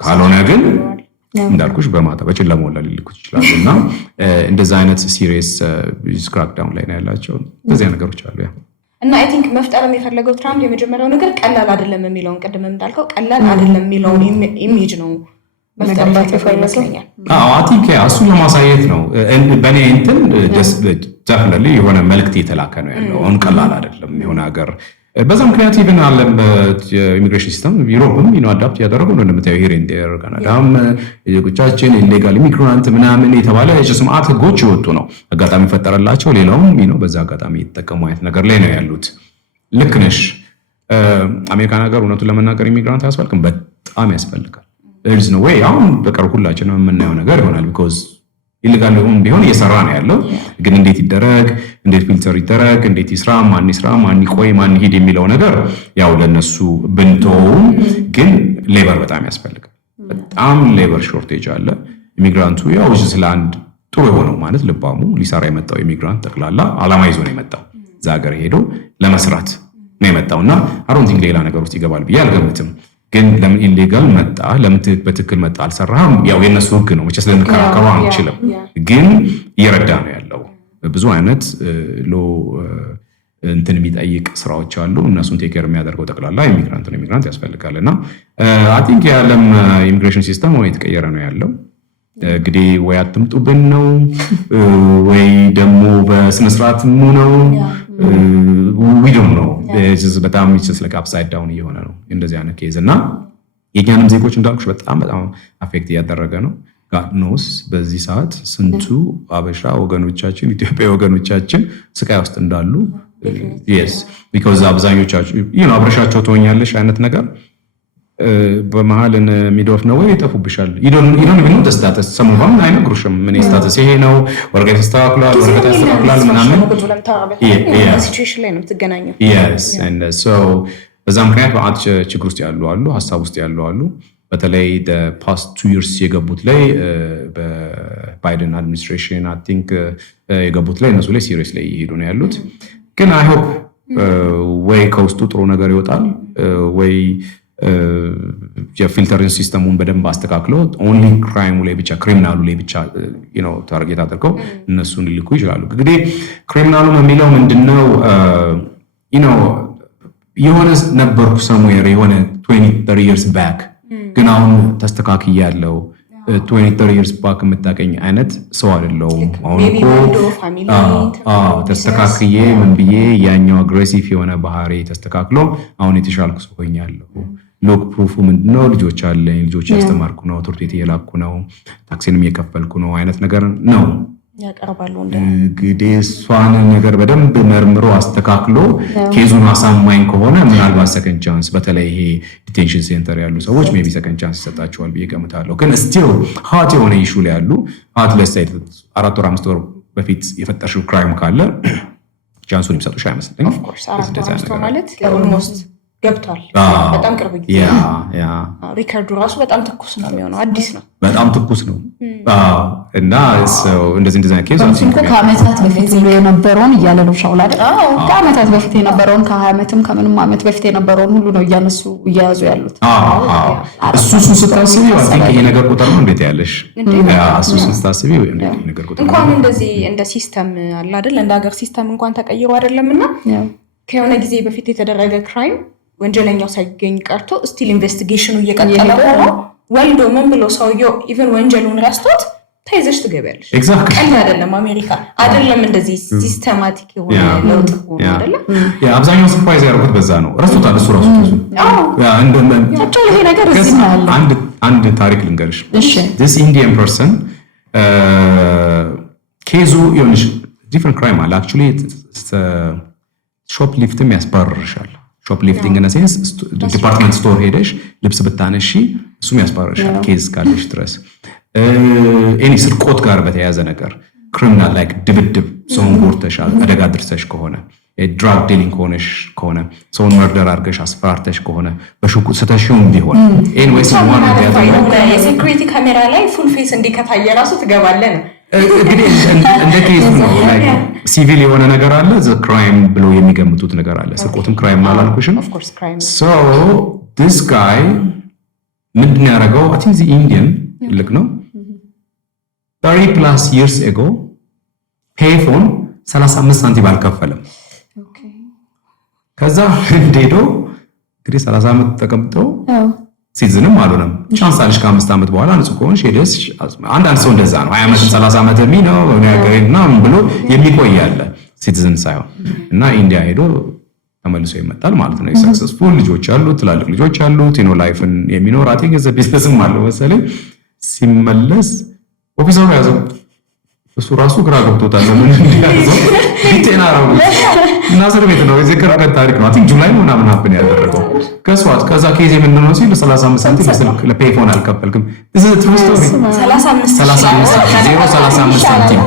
ካልሆነ ግን እንዳልኩሽ በማታ በጨለማ ወላ ሊልኩት ይችላል እና እንደዛ አይነት ሲሪየስ ክራክዳውን ላይ ነው ያላቸው። እንደዚህ ነገሮች አሉ ያ እና አይ ቲንክ መፍጠር የፈለገው ትራምፕ የመጀመሪያው ነገር ቀላል አይደለም የሚለውን ቅድም እንዳልከው ቀላል አይደለም የሚለውን ኢሜጅ ነው መፍጠር ይመስለኛል። አይ ቲንክ እሱን ለማሳየት ነው። በእኔ እንትን ዴፊኒትሊ የሆነ መልዕክት የተላከ ነው ያለው። አሁን ቀላል አይደለም የሆነ ሀገር በዛ ምክንያት ኢቭን አለም በኢሚግሬሽን ሲስተም ዩሮፕም አዳፕት ያደረጉ ነው እንደምታየው ሂር ኤንድ ዴር ካናዳም የጎቻችን ኢሌጋል ኢሚግራንት ምናምን የተባለ የስማት ህጎች ይወጡ ነው። አጋጣሚ ፈጠረላቸው ሌላውም በዛ አጋጣሚ የተጠቀሙ አይነት ነገር ላይ ነው ያሉት። ልክ ነሽ። አሜሪካን ሀገር እውነቱን ለመናገር ኢሚግራንት አያስፈልግም፣ በጣም ያስፈልጋል። there's no way አሁን በቅርብ ሁላችንም የምናየው ነገር ይሆናል because ኢሌጋል ቢሆን እየሰራ ነው ያለው። ግን እንዴት ይደረግ፣ እንዴት ፊልተር ይደረግ፣ እንዴት ይስራ፣ ማን ይቆይ፣ ማን ይሄድ የሚለው ነገር ያው ለነሱ ብንተውም ግን ሌበር በጣም ያስፈልጋል። በጣም ሌበር ሾርቴጅ አለ። ኢሚግራንቱ ያው ስለ አንድ ጥሩ የሆነው ማለት ልባሙ ሊሰራ የመጣው ኢሚግራንት ጠቅላላ አላማ ይዞ ነው የመጣው። እዛ ሀገር ሄዶ ለመስራት ነው የመጣውና አይ ዶንት ቲንክ ሌላ ነገር ውስጥ ይገባል ብዬ አልገምትም። ግን ለምን ኢሌጋል መጣ፣ ለምን በትክክል መጣ አልሰራህም፣ ያው የነሱ ህግ ነው። መቼስ ልንከራከሩ አንችልም። ግን እየረዳ ነው ያለው። ብዙ አይነት ሎ እንትን የሚጠይቅ ስራዎች አሉ። እነሱን ቴክ ኬር የሚያደርገው ጠቅላላ ኢሚግራንት ያስፈልጋልና አይ ቲንክ የዓለም ኢሚግሬሽን ሲስተም ወይ የተቀየረ ነው ያለው። እንግዲህ ወይ አትምጡብን ነው ወይ ደግሞ በስነ ስርዓት ነው we don't know በጣም like upside down እየሆነ ነው እንደዚህ አይነት ኬዝ እና የኛንም ዜጎች እንዳልኩሽ በጣም አፌክት እያደረገ ነው። God knows በዚህ ሰዓት ስንቱ አበሻ ወገኖቻችን ኢትዮጵያ ወገኖቻችን ስቃይ ውስጥ እንዳሉ yes because አብዛኞቻችሁ አብረሻቸው ትሆኛለሽ አይነት ነገር በመሃል ሚድኦፍ ነው ወይ ይጠፉብሻል። you don't even know the status ሰሞኑን አይነግሩሽም ምን ስታተስ ይሄ ነው ወርገት ተስተካክሏል ወርገት ተስተካክሏል ምናምን ሲቹዌሽን ላይ ነው የምትገናኘው። yes and so በዛ ምክንያት በአንድ ችግር ውስጥ ያሉ አሉ፣ ሀሳብ ውስጥ ያሉ አሉ። በተለይ the past 2 years የገቡት ላይ በባይደን አድሚኒስትሬሽን I think የገቡት ላይ እነሱ ላይ ሲሪየስ ላይ እየሄዱ ነው ያሉት። ግን I hope ወይ ከውስጡ ጥሩ ነገር ይወጣል ወይ የፊልተሪንግ ሲስተሙን በደንብ አስተካክለው ኦንሊ ክራይሙ ላይ ብቻ ክሪሚናሉ ላይ ብቻ ታርጌት አድርገው እነሱን ሊልኩ ይችላሉ። እንግዲህ ክሪሚናሉ የሚለው ምንድነው የሆነ ነበርኩ somewhere የሆነ 20-30 years back ግን አሁን ተስተካክያለሁ 20-30 years back የምታቀኝ አይነት ሰው አይደለሁም። አሁን እኮ ተስተካክዬ ምን ብዬ ያኛው አግሬሲቭ የሆነ ባህሪ ተስተካክሎ አሁን የተሻልኩ ሰው ሆኛለሁ። ሎክ ፕሩፉ ምንድነው? ልጆች አለኝ፣ ልጆች ያስተማርኩ ነው፣ ትምህርት ቤት እየላኩ ነው፣ ታክሲንም እየከፈልኩ ነው አይነት ነገር ነው ያቀርባሉ። እንግዲህ እሷን ነገር በደንብ መርምሮ አስተካክሎ ኬዙን አሳማኝ ከሆነ ምናልባት ሰከንድ ቻንስ በተለይ ይሄ ዲቴንሽን ሴንተር ያሉ ሰዎች ሜቢ ሰከንድ ቻንስ ይሰጣቸዋል ብዬ ገምታለሁ። ግን ስቲል ሀት የሆነ ኢሹ ላይ ያሉ ሀት ለሳይት 4 ወር 5 ወር በፊት የፈጠርሽው ክራይም ካለ ቻንሱን የሚሰጡሽ አይመስለኝም። ኦፍ ኮርስ 4 ወር ማለት ኦልሞስት ገብቷል። በጣም ቅርብ ጊዜ ሪከርዱ ራሱ በጣም ትኩስ ነው የሚሆነው፣ አዲስ ነው፣ በጣም ትኩስ ነው። እና እንደዚህ ኬዝ ከዓመታት በፊት የነበረውን እያለ ነው ሻውል አይደል? ከዓመታት በፊት የነበረውን ከ20 ዓመትም ከምንም ዓመት በፊት የነበረውን ሁሉ ነው እያነሱ እያያዙ ያሉት። እሱ ስታስቢ ይሄ ነገር ቁጥር ነው እንዴት ያለሽ? እሱ ስታስቢ ነገር ቁጥር እንኳን እንደዚህ እንደ ሲስተም አለ አይደል? እንደ ሀገር ሲስተም እንኳን ተቀይሮ አይደለምና ከሆነ ጊዜ በፊት የተደረገ ክራይም ወንጀለኛው ሳይገኝ ቀርቶ ስቲል ኢንቨስቲጌሽኑ እየቀጠለ ሆኖ ወልዶ ምን ብሎ ሰውየው ኢቭን ወንጀሉን ረስቶት ተይዘሽ ትገቢያለሽ። ቀላል አይደለም። አሜሪካ አይደለም እንደዚህ ሲስተማቲክ የሆነ ለውጥ ሆኖ አይደለም። አብዛኛው ሰርፕራይዝ ያደረጉት በዛ ነው። ረስቶታል እሱ ራሱ ይሄ ነገር እዚህ ነው ያለ። አንድ ታሪክ ልንገርሽ። this Indian person ኬዙ የሆነሽ ዲፍረንት ክራይም አለ actually ሾፕ ሊፍትም ያስባርርሻል። ሾፕ ሊፍቲንግ እና ሴንስ ዲፓርትመንት ስቶር ሄደሽ ልብስ ብታነሺ እሱም ያስባርርሻል ኬዝ ካለሽ ድረስ። ኤኒ ስርቆት ጋር በተያያዘ ነገር ክሪሚናል ላይክ ድብድብ፣ ሰውን ጎርተሻል፣ አደጋ ድርሰሽ ከሆነ ድራግ ዲሊንግ ሆነሽ ከሆነ ሰውን መርደር አድርገሽ አስፈራርተሽ ከሆነ በሽጉጥ ስተሽውም ቢሆን ኤኒዌይስ ዋን የሴኩሪቲ ካሜራ ላይ ፉል ፌስ እንዲከታየ ራሱ ትገባለህ ነው እንግዲህ እንደ ኬዝ ነው። ላይክ ሲቪል የሆነ ነገር አለ፣ ዘ ክራይም ብሎ የሚገምቱት ነገር አለ። ስርቆትም ክራይም አላልኩሽም? ሶ ዲስ ጋይ ምንድን ያደረገው አይ ቲንክ ዘ ኢንዲያን ልክ ነው 30+ years ago ፔይፎን 35 ሳንቲም አልከፈለም። ከዛ ሄዶ እንግዲህ 30 ዓመት ተቀምጠው ሲዝንም አልሆነም ቻንስ አለሽ ከ5 ዓመት በኋላ ንጹህ ከሆንሽ ሄደሽ አንዳንድ ሰው እንደዛ ነው 20 ዓመት 30 ዓመት ነው ነገርና ብሎ የሚቆይ ያለ ሲቲዝን ሳይሆን እና ኢንዲያ ሄዶ ተመልሶ ይመጣል ማለት ነው። ሰክሰስፉል ልጆች አሉት፣ ትላልቅ ልጆች አሉት፣ ላይፍን የሚኖር አቲንግ ዘ ቢዝነስም አለው መሰለኝ። ሲመለስ ኦፊሰሩ ያዘው እሱ ራሱ ግራ ገብቶታል። ምን ያዘው ቢቴና ነው ናዝር ቤት ነው እዚህ ከረከት ታሪክ ነው። አቲንክ ጁላይ ነው ምናምን ሀብን ያደረገው ከሷት ከዛ ኬዝ ምንድን ነው ሲል 35 ሳንቲም ለስልክ ለፔይፎን አልከፈልክም። እዚ ትሩ ስቶሪ 35 ሳንቲም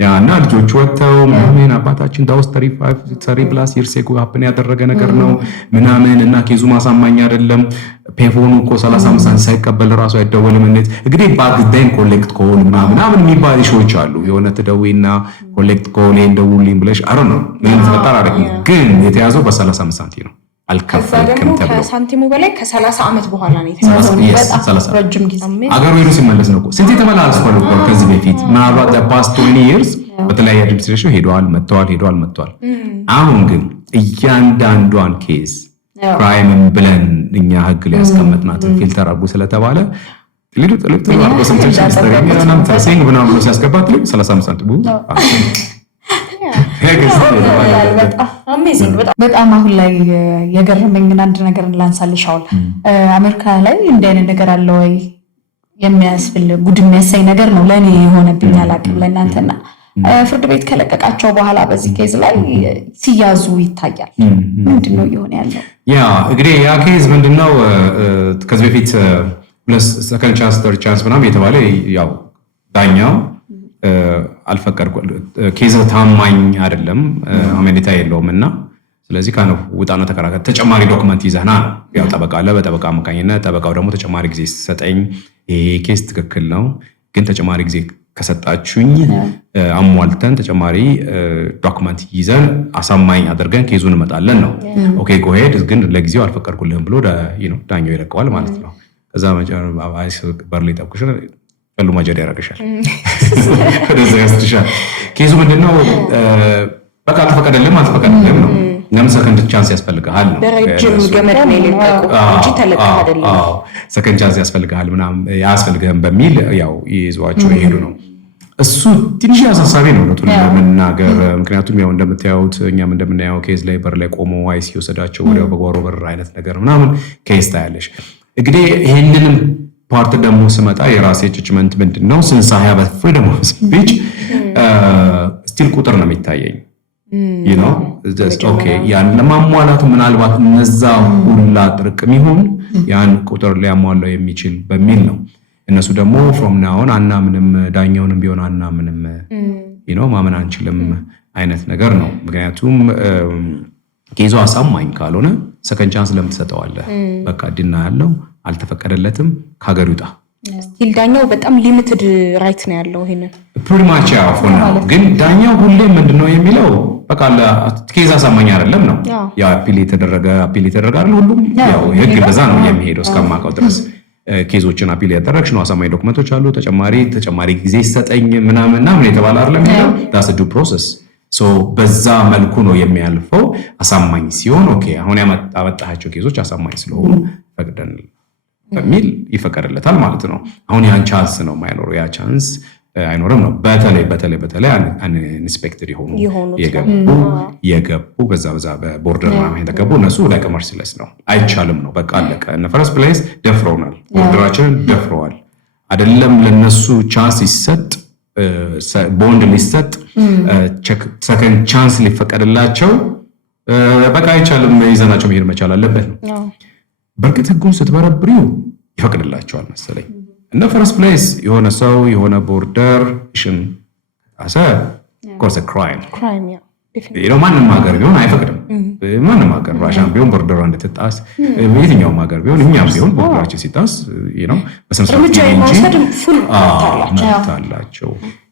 ያ እና ልጆቹ ወጥተው ምን አባታችን ዳውስ 30 ፕላስ ይርስ እኮ ሀብን ያደረገ ነገር ነው ምናምን እና ኬዙ ማሳማኝ አይደለም። ፔይፎኑ እኮ 35 ሳንቲም ሳይቀበል ራሱ አይደወልም። እንግዲህ ባግዴን ኮሌክት ኮል ምናምን የሚባል ሾዎች አሉ። የሆነ ትደውይና ኮሌክት ኮል እንደውልኝ ብለሽ አሮ ነው ምን ተፈጠረ አይደል? ግን የተያዘው በ35 ሳንቲም ነው። አልከፈልክም ተብሎ ከሳንቲሙ በላይ ከ30 ዓመት በኋላ ነው የተያዘው። ረጅም ጊዜ አገሩ ሄዶ ሲመለስ ነው እኮ ስንት ተመላልሷል እኮ ከዚህ በፊት ምናልባት ፓስት 20 years በተለያየ አድሚኒስትሬሽን ሄደዋል መጥተዋል። አሁን ግን እያንዳንዷን ኬስ ክራይምን ብለን እኛ ህግ ላይ ያስቀመጥናትን ፊልተር አድርጎ ስለተባለ ጥልቅ አድርጎ ሰምተሽ ሲንግ ምናምን ብሎ ሲያስገባት 35 ሳንቲም በጣም አሁን ላይ የገረመኝን አንድ ነገር ላንሳልሽ። አሁን አሜሪካ ላይ እንዲህ አይነት ነገር አለ ወይ የሚያስብል ጉድ የሚያሳይ ነገር ነው ለእኔ የሆነብኝ። አላውቅም ለእናንተና ፍርድ ቤት ከለቀቃቸው በኋላ በዚህ ኬዝ ላይ ሲያዙ ይታያል። ምንድን ነው እየሆነ ያለው? ያ እንግዲህ ያ ኬዝ ምንድነው ከዚህ በፊት ሰከንድ ቻንስ ተርድ ቻንስ ምናምን የተባለ ያው ዳኛው አልፈቀድኩ ኬዝ ታማኝ አይደለም አመኔታ የለውም እና ስለዚህ ካነ ውጣና ተከራከር ተጨማሪ ዶክመንት ይዘህና ያው ጠበቃ አለ በጠበቃ አማካኝነት ጠበቃው ደግሞ ተጨማሪ ጊዜ ሲሰጠኝ ይሄ ኬዝ ትክክል ነው ግን ተጨማሪ ጊዜ ከሰጣችሁኝ አሟልተን ተጨማሪ ዶክመንት ይዘን አሳማኝ አድርገን ኬዙን እንመጣለን ነው። ኦኬ ጎ ሄድ ግን ለጊዜው አልፈቀድኩልህም ብሎ ዳኛው ይለቀዋል ማለት ነው። ከዛ አይስ በርሊ ጠብቁሽ ሁሉ ማጀር ያረጋሻል ወደዛ ያስተሻል። ኬዙ ምንድነው በቃ አልተፈቀደልህም ነው። ለምን ሰከንድ ቻንስ ያስፈልጋል ነው በረጅም ገመድ ነው የሚለቀቁ እንጂ ተለቀቀ አይደለም። ሰከንድ ቻንስ ያስፈልጋል ምናምን ያስፈልግህም በሚል ያው ይዟቸው ይሄዱ ነው። እሱ ትንሽ አሳሳቢ ነው ነው ለመናገር ምክንያቱም ያው እንደምታዩት እኛም እንደምናየው ኬዝ ላይ በር ላይ ቆሞ አይሲ ወሰዳቸው ወዲያው በጓሮ በር አይነት ነገር ምናምን ኬዝ ታያለሽ። እንግዲህ ይሄንንም ፓርት ደግሞ ስመጣ የራሴ ጀጅመንት ምንድነው since I have a freedom of speech ስቲል ቁጥር ነው የሚታየኝ you know just okay ያን ለማሟላት ምናልባት እነዛ ሁላ ጥርቅም ይሁን ያን ቁጥር ሊያሟላው የሚችል በሚል ነው። እነሱ ደግሞ from now on አናምንም ዳኛውንም ቢሆን አናምንም you know ማመን አንችልም አይነት ነገር ነው። ምክንያቱም ኬዙ አሳማኝ ካልሆነ ሰከንድ ቻንስ ለምን ትሰጠዋለህ? በቃ ድና ያለው አልተፈቀደለትም ከሀገር ይውጣ። ስቲል ዳኛው በጣም ሊሚትድ ራይት ነው ያለው ይሄንን pretty much ያው ግን ዳኛው ሁሌ ምንድነው የሚለው በቃ ኬዝ አሳማኝ አይደለም ነው። ያው አፒል የተደረገ አይደል ሁሉም ያው ህግ በዛ ነው የሚሄደው እስከማውቀው ድረስ ኬዞችን አፒል ያደረግሽ ነው አሳማኝ ዶክመንቶች አሉ ተጨማሪ ጊዜ ይሰጠኝ ምናምን ምን የተባለ አይደለም የሚለው that's a due process ሶ በዛ መልኩ ነው የሚያልፈው። አሳማኝ ሲሆን ኦኬ አሁን ያመጣቸው ኬዞች አሳማኝ ስለሆኑ ፈቅደን በሚል ይፈቀድለታል ማለት ነው። አሁን ያን ቻንስ ነው የማይኖረው ያ ቻንስ አይኖርም ነው። በተለይ አንኢንስፔክትድ የገቡ በዛ በቦርደር ምናምን የተገቡ እነሱ ላይ ኮመርሲለስ ነው አይቻልም ነው በቃ አለቀ። እነ ፈረስት ፕሌስ ደፍረውናል ቦርደራችንን ደፍረዋል አይደለም ለነሱ ቻንስ ይሰጥ ቦንድ ሊሰጥ ሰከንድ ቻንስ ሊፈቀድላቸው በቃ አይቻልም ይዘናቸው መሄድ መቻል አለበት ነው። በርግጥ ህጉን ስትበረብሪው ይፈቅድላቸዋል መሰለኝ። እነ ፈርስት ፕሌስ የሆነ ሰው የሆነ ቦርደር ሽን አሰ ኮርስ ክራይም ማንም ሀገር ቢሆን አይፈቅድም። ማንም ሀገር ራሻን ቢሆን ቦርደሯ እንድትጣስ የትኛውም ሀገር ቢሆን እኛም ቢሆን ቦርደራችን ሲጣስ በስነስርዓት አላቸው።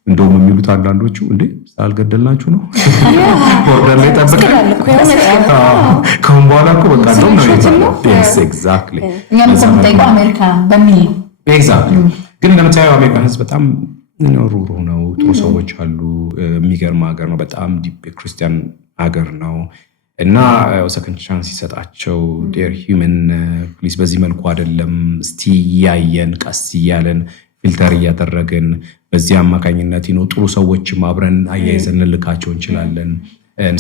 እንደውም የሚሉት አንዳንዶቹ እንዴ ሳልገደልናችሁ ነው ቦርደር ላይ ጠብቀን ከሁን በኋላ እኮ በቃ እንደውም ነው የሚባለው። ኤግዛክትሊ እኛም ከምንጠይቀው አሜሪካ በሚል ኤግዛክትሊ። ግን እንደምታየው አሜሪካ ህዝብ በጣም ሩሩ ነው፣ ጥሩ ሰዎች አሉ። የሚገርም ሀገር ነው፣ በጣም ዲፕ ክርስቲያን ሀገር ነው እና ሰከንድ ቻንስ ይሰጣቸው ዴር ሂውመን ፕሊዝ በዚህ መልኩ አይደለም እስቲ ያየን ቀስ እያለን ፊልተር እያደረግን በዚህ አማካኝነት ጥሩ ሰዎችም አብረን አያይዘን ልልካቸው እንችላለን።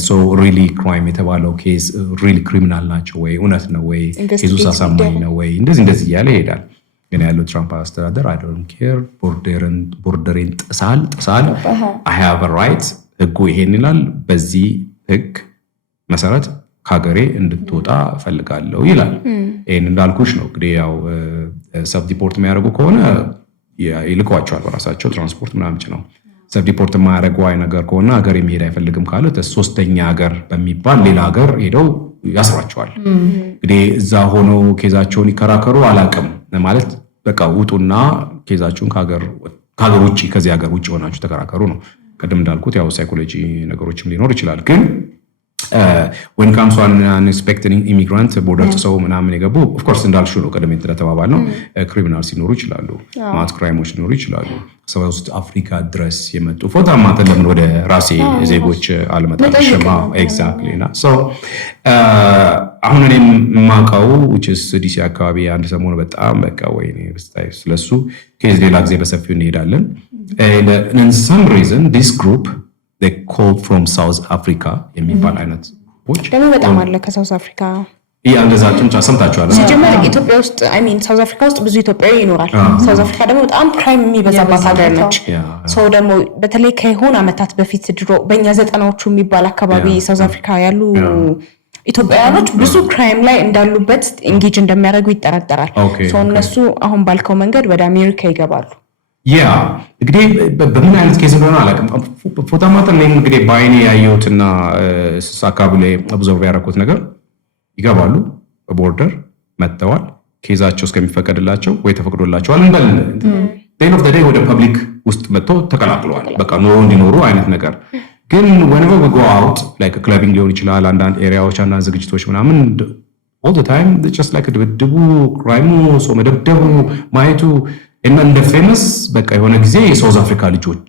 ሶ ሪሊ ክራይም የተባለው ኬዝ ሪሊ ክሪሚናል ናቸው ወይ እውነት ነው ወይ ኬዙ አሳማኝ ነው ወይ እንደዚህ እያለ ይሄዳል። ግን ያለው ትራምፕ አስተዳደር አይ ዶንት ኬር ቦርደሬን ጥሳል አይ ሃቭ አ ራይት ህጉ ይሄን ይላል በዚህ ህግ መሰረት ከሀገሬ እንድትወጣ ፈልጋለሁ ይላል። ይሄን እንዳልኩሽ ነው እንግዲህ ያው ሰብ ዲፖርት የሚያደርጉ ከሆነ ይልኳቸዋል በራሳቸው ትራንስፖርት ምናምን ነው። ሰብ ዲፖርት የማያደርጉ ነገር ከሆነ ሀገር የሚሄድ አይፈልግም ካለ ሶስተኛ ሀገር በሚባል ሌላ ሀገር ሄደው ያስሯቸዋል። እንግዲህ እዛ ሆነው ኬዛቸውን ይከራከሩ አላቅም ማለት በቃ ውጡና ኬዛችሁን ከሀገር ውጭ ከዚህ ሀገር ውጭ ሆናችሁ ተከራከሩ ነው። ቅድም እንዳልኩት ያው ሳይኮሎጂ ነገሮችም ሊኖር ይችላል። ግን when comes to an unexpected immigrant ቦርደር ጥሰው ምናምን የገቡ of course እንዳልሽው ነው ቀደም የተባባል ነው ክሪሚናልስ ሊኖሩ ይችላሉ፣ ማት ክራይሞች ሊኖሩ ይችላሉ። ሳውዝ አፍሪካ ድረስ የመጡ ፎታ ማተ ለምን ወደ ራሴ ዜጎች አልመጣሽም? ኤግዛክትሊ ና ሶ አሁን እኔም የማውቀው which is ዲሲ አካባቢ አንድ ሰሞኑ በጣም በቃ ወይኔ በስታይ ስለሱ ኬዝ ሌላ ጊዜ በሰፊው እንሄዳለን። in some reason this group they call from South Africa የሚባል አይነት ቦች ደግሞ በጣም አለ ከሳውዝ አፍሪካ እንደዛችን ሰምታችኋል። ሲጀመር ኢትዮጵያ ውስጥ ሳውዝ አፍሪካ ውስጥ ብዙ ኢትዮጵያዊ ይኖራል። ሳውዝ አፍሪካ ደግሞ በጣም ክራይም የሚበዛባት ሀገር ነች። ሰው ደግሞ በተለይ ከሆነ ዓመታት በፊት ድሮ በእኛ 90ዎቹ የሚባል አካባቢ ሳውዝ አፍሪካ ያሉ ኢትዮጵያውያኖች ብዙ ክራይም ላይ እንዳሉበት ኢንጌጅ እንደሚያደርጉ ይጠረጠራል። ሰው እነሱ አሁን ባልከው መንገድ ወደ አሜሪካ ይገባሉ። እንግዲህ በምን አይነት ኬዝ እንደሆነ አላውቅም። ፎቶ ማተን እንግዲህ በአይኔ ያየሁትና አካባቢ ላይ ኦብዘርቭ ያደረኩት ነገር ይገባሉ፣ በቦርደር መጥተዋል፣ ኬዛቸው እስከሚፈቀድላቸው ወይ ተፈቅዶላቸዋል እንበል ዴን ኦፍ ዘ ዴይ ወደ ፐብሊክ ውስጥ መጥተው ተቀላቅለዋል። በቃ ኑሮ እንዲኖሩ አይነት ነገር። ግን whenever we go out like ክለቢንግ ሊሆን ይችላል፣ አንዳንድ ኤሪያዎች፣ አንዳንድ ዝግጅቶች ምናምን all the time just like ድብድቡ፣ ክራይሙ፣ ሰው መደብደቡ ማየቱ እና እንደ ፌመስ በቃ የሆነ ጊዜ የሳውዝ አፍሪካ ልጆች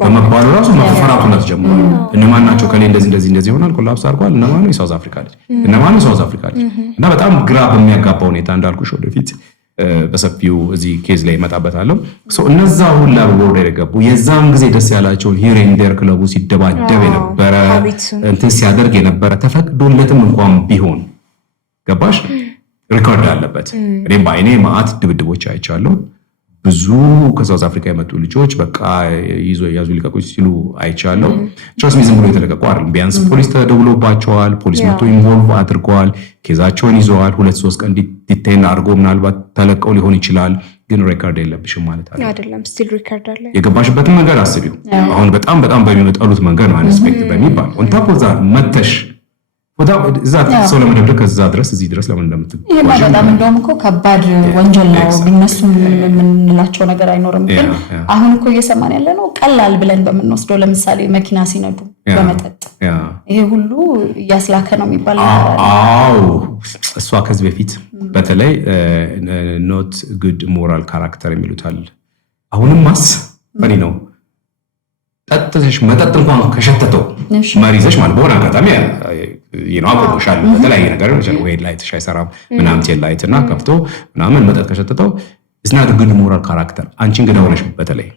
በመባሉ ራሱ መፈራቱ ተጀምሯል። እነማን ናቸው ከሌ እንደዚህ ይሆናል ኮላፕስ አድርጓል እነማን ነው የሳውዝ አፍሪካ ልጅ እነማን ነው የሳውዝ አፍሪካ ልጅ እና በጣም ግራ በሚያጋባ ሁኔታ እንዳልኩሽ ወደፊት በሰፊው እዚህ ኬዝ ላይ መጣበታለሁ። እነዛ ሁላ በቦርደር የገቡ የዛን ጊዜ ደስ ያላቸው ሂር ኤንድ ዴር ክለቡ ሲደባደብ የነበረ እንትን ሲያደርግ የነበረ ተፈቅዶለትም እንኳን ቢሆን ገባሽ ሪኮርድ አለበት። እኔም በአይኔ ማአት ድብድቦች አይቻለሁ። ብዙ ከሳውዝ አፍሪካ የመጡ ልጆች በቃ ያዙ ሊቀቁ ሲሉ አይቻለሁ። ትረስት ሚ ዝም ብሎ የተለቀቁ አይደለም። ቢያንስ ፖሊስ ተደውሎባቸዋል፣ ፖሊስ መጥቶ ኢንቮልቭ አድርገዋል፣ ኬዛቸውን ይዘዋል። 2-3 ቀን ዲቴይን አድርጎ ምናልባት ተለቀው ሊሆን ይችላል። ግን ሬከርድ የለብሽም ማለት አይደለም። ስቲል ሬከርድ አለ። የገባሽበትን መንገድ አስቢው። አሁን በጣም በሚመጣሉት መንገድ ነው አንስፔክት በሚባል ወንታፖዛ መተሽ እዛ ሰው ለመደብደብ ከዛ ድረስ እዚህ ድረስ ለምን እንደምትጓዥ ይሄ በጣም እንደውም እኮ ከባድ ወንጀል ነው። ቢነሱ የምንላቸው ነገር አይኖርም። ግን አሁን እኮ እየሰማን ያለ ነው ቀላል ብለን በምንወስደው ለምሳሌ መኪና ሲነዱ በመጠጥ ይሄ ሁሉ እያስላከ ነው የሚባል ነገር አለ። አዎ እሷ ከዚህ በፊት በተለይ ኖት ጉድ ሞራል ካራክተር የሚሉታል። አሁንም ማስ ፈኒ ነው ጠጥተሽ መጠጥ እንኳን ከሸተተው መሪዘሽ ማለት በሆነ አጋጣሚ አቆሻል በተለያየ ነገር ነው ወይ ላይትሽ አይሰራም ምናምን ቴል ላይት እና ከፍቶ ምናምን መጠጥ ከሸተተው እስና ጉድ ሞራል ካራክተር አንቺ እንግዳ ሆነሽ በተለይ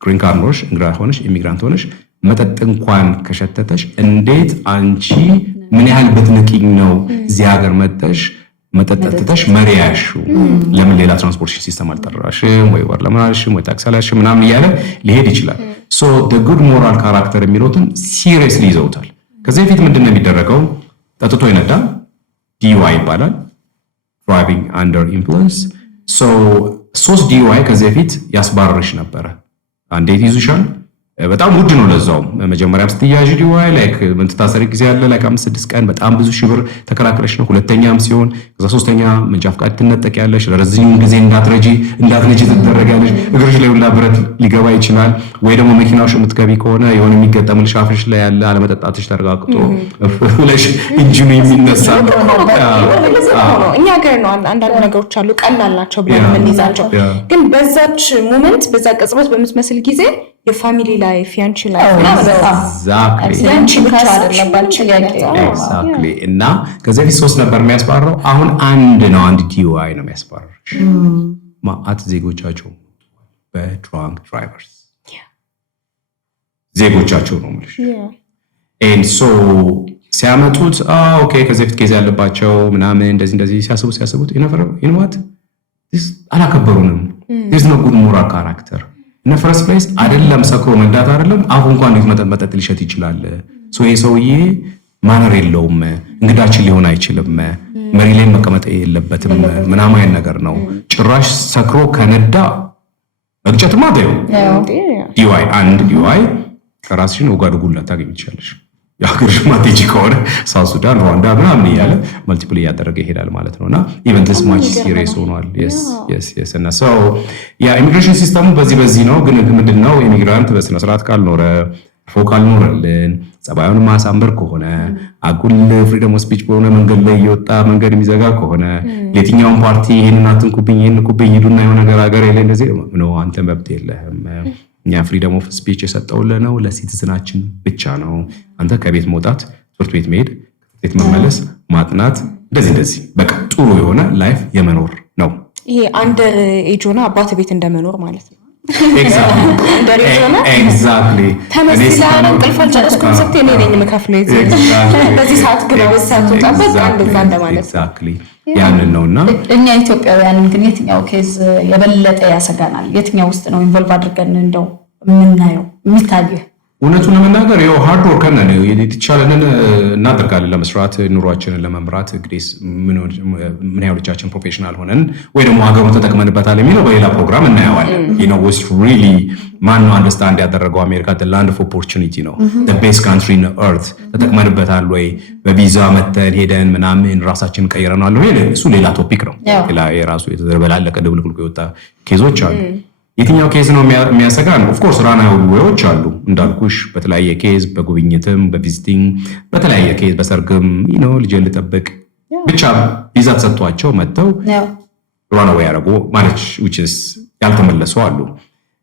ግሪን ካርድ ሆነሽ እንግዳ ሆነሽ ኢሚግራንት ሆነሽ መጠጥ እንኳን ከሸተተሽ እንዴት አንቺ ምን ያህል ብትንቂኝ ነው እዚህ ሀገር መጥተሽ መጠጥተሽ መሪያሹ ለምን ሌላ ትራንስፖርቴሽን ሲስተም አልጠራሽም ወይ ወር ለማሽም ወይ ታክሲ አላሽም ምናምን እያለ ሊሄድ ይችላል። ሶ the good moral character የሚሉትን ሲሪየስሊ ይዘውታል። ከዚህ በፊት ምንድነው የሚደረገው? ጠጥቶ ይነዳል፣ DUI ይባላል፣ driving under influence። ሶ 3 DUI ከዚህ በፊት ያስባረርሽ ነበረ። አንዴ ይዙሻል፣ በጣም ውድ ነው ለዛው። መጀመሪያም ስትያዥ DUI ላይክ ምን ተታሰሪ ጊዜ ያለ ላይክ 5-6 ቀን በጣም ብዙ ሺህ ብር ተከራክረሽ ነው። ሁለተኛም ሲሆን ከዛ ሶስተኛ መንጃ ፈቃድ ትነጠቂያለሽ። ለረጅም ጊዜ እንዳትነጂ ትደረጋለሽ። እግርሽ ላይ ሁላ ብረት ሊገባ ይችላል። ወይ ደግሞ መኪናውሽ የምትገቢ ከሆነ የሆነ የሚገጠምልሽ አፍሽ ላይ ያለ አለመጠጣትሽ ተረጋግጦ ፍለሽ ኢንጂኑ የሚነሳ እኛ ሀገር ነው። አንዳንድ ነገሮች አሉ ቀላል ናቸው ብለን የምንይዛቸው፣ ግን በዛች ሞመንት በዛ ቅጽበት በምትመስል ጊዜ የፋሚሊ ላይፍ ያንቺ ላይፍ ያንቺ ብቻ አይደለም ባንቺ ኤግዛክትሊ። እና ከዚህ በፊት 3 ነበር የሚያስባረው፣ አሁን አንድ DUI ነው የሚያስባረው። ማአት ዜጎቻቸው በድራንክ ድራይቨርስ ዜጎቻቸው ነው የምልሽ። ኤንድ ሶ ሲያመጡት ኦኬ ከዚህ በፊት ኬዝ ያለባቸው ምናምን እንደዚህ ሲያስቡት ይነፈረው ይንዋት አላከበሩንም። there's no good moral character in the first place አይደለም ሰክሮ መንዳት አይደለም አፉ እንኳን እንዴት መጠጥ ሊሸት ይችላል? ይሄ ሰውዬ ማነር የለውም፣ እንግዳችን ሊሆን አይችልም፣ መሪ ላይ መቀመጥ የለበትም ምናምን አይነት ነገር ነው። ጭራሽ ሰክሮ ከነዳ መግጨትማ ታየው ዲዋይ አንድ ዲዋይ ከራስሽን ወጋድጉላ ታገኝቻለሽ። የሀገር ሽማግሌ ከሆነ ሳውዝ ሱዳን፣ ሩዋንዳ ምናምን እያለ መልቲፕል እያደረገ ይሄዳል ማለት ነውና ኢቨን this much serious ሆኗል። yes እና so ኢሚግሬሽን ሲስተሙ በዚህ ነው። ግን ምንድነው ኢሚግራንት በስነ ስርዓት ካልኖረ ፎካል ኖረልን ጸባዩን ማሳምበር ከሆነ አጉል ፍሪደም ኦፍ ስፒች በሆነ መንገድ ላይ እየወጣ መንገድ የሚዘጋ ከሆነ ለየትኛውም ፓርቲ ይሄንን አትንኩብኝ ሂዱና የሆነ ነገር ሀገር ላይ እንደዚህ ነው አንተ መብት የለህም። እኛ ፍሪደም ኦፍ ስፒች የሰጠውልህ ነው ለሲቲዝናችን ብቻ ነው። አንተ ከቤት መውጣት፣ ትምህርት ቤት መሄድ፣ ቤት መመለስ፣ ማጥናት እንደዚህ በቃ ጥሩ የሆነ ላይፍ የመኖር ነው። ይሄ አንደር ኤጅ ሆነ አባት ቤት እንደመኖር ማለት ነው። ኤግዛክትሊ ተመስላን እንቅልፍ አልጨረስኩም ስትይ እኔ ነኝ የምከፍለው በዚህ ሰዓት ግባ በሰዓቱ ጠበቅ እንደዛ እንደማለት ኤግዛክትሊ ያንን ነውና እኛ ኢትዮጵያውያንን ግን የትኛው ኬዝ የበለጠ ያሰጋናል? የትኛው ውስጥ ነው ኢንቮልቭ አድርገን እንደው የምናየው የሚታየው? እውነቱን ለመናገር ያው ሃርድ ወርክ ነው የተቻለንን እናደርጋለን ለመስራት ኑሯችንን ለመምራት። እንግዲህ ምን ያህሎቻችን ፕሮፌሽናል ሆነን ወይ ደግሞ ሀገሩን ተጠቅመንበታል የሚለው በሌላ ፕሮግራም እናየዋለን። was really ማን ነው አንደርስታንድ ያደረገው አሜሪካ the land of opportunity ነው the best country in earth ተጠቅመንበታል ወይ በቪዛ መተን ሄደን ምናምን ራሳችንን ቀይረናል ወይ እሱ ሌላ ቶፒክ ነው። ሌላ የራሱ የተዘበላለቀ ድብልቅልቅ የወጣ ኬዞች አሉ። የትኛው ኬዝ ነው የሚያሰጋን? ኦፍ ኮርስ ራና ወይዎች አሉ እንዳልኩሽ በተለያየ ኬዝ በጉብኝትም በቪዚቲንግ በተለያየ ኬዝ በሰርግም ልጅ ልጠብቅ ብቻ ቪዛ ተሰጥቷቸው መጥተው ራና ወይ ያረጉ ማለት which is ያልተመለሱ አሉ።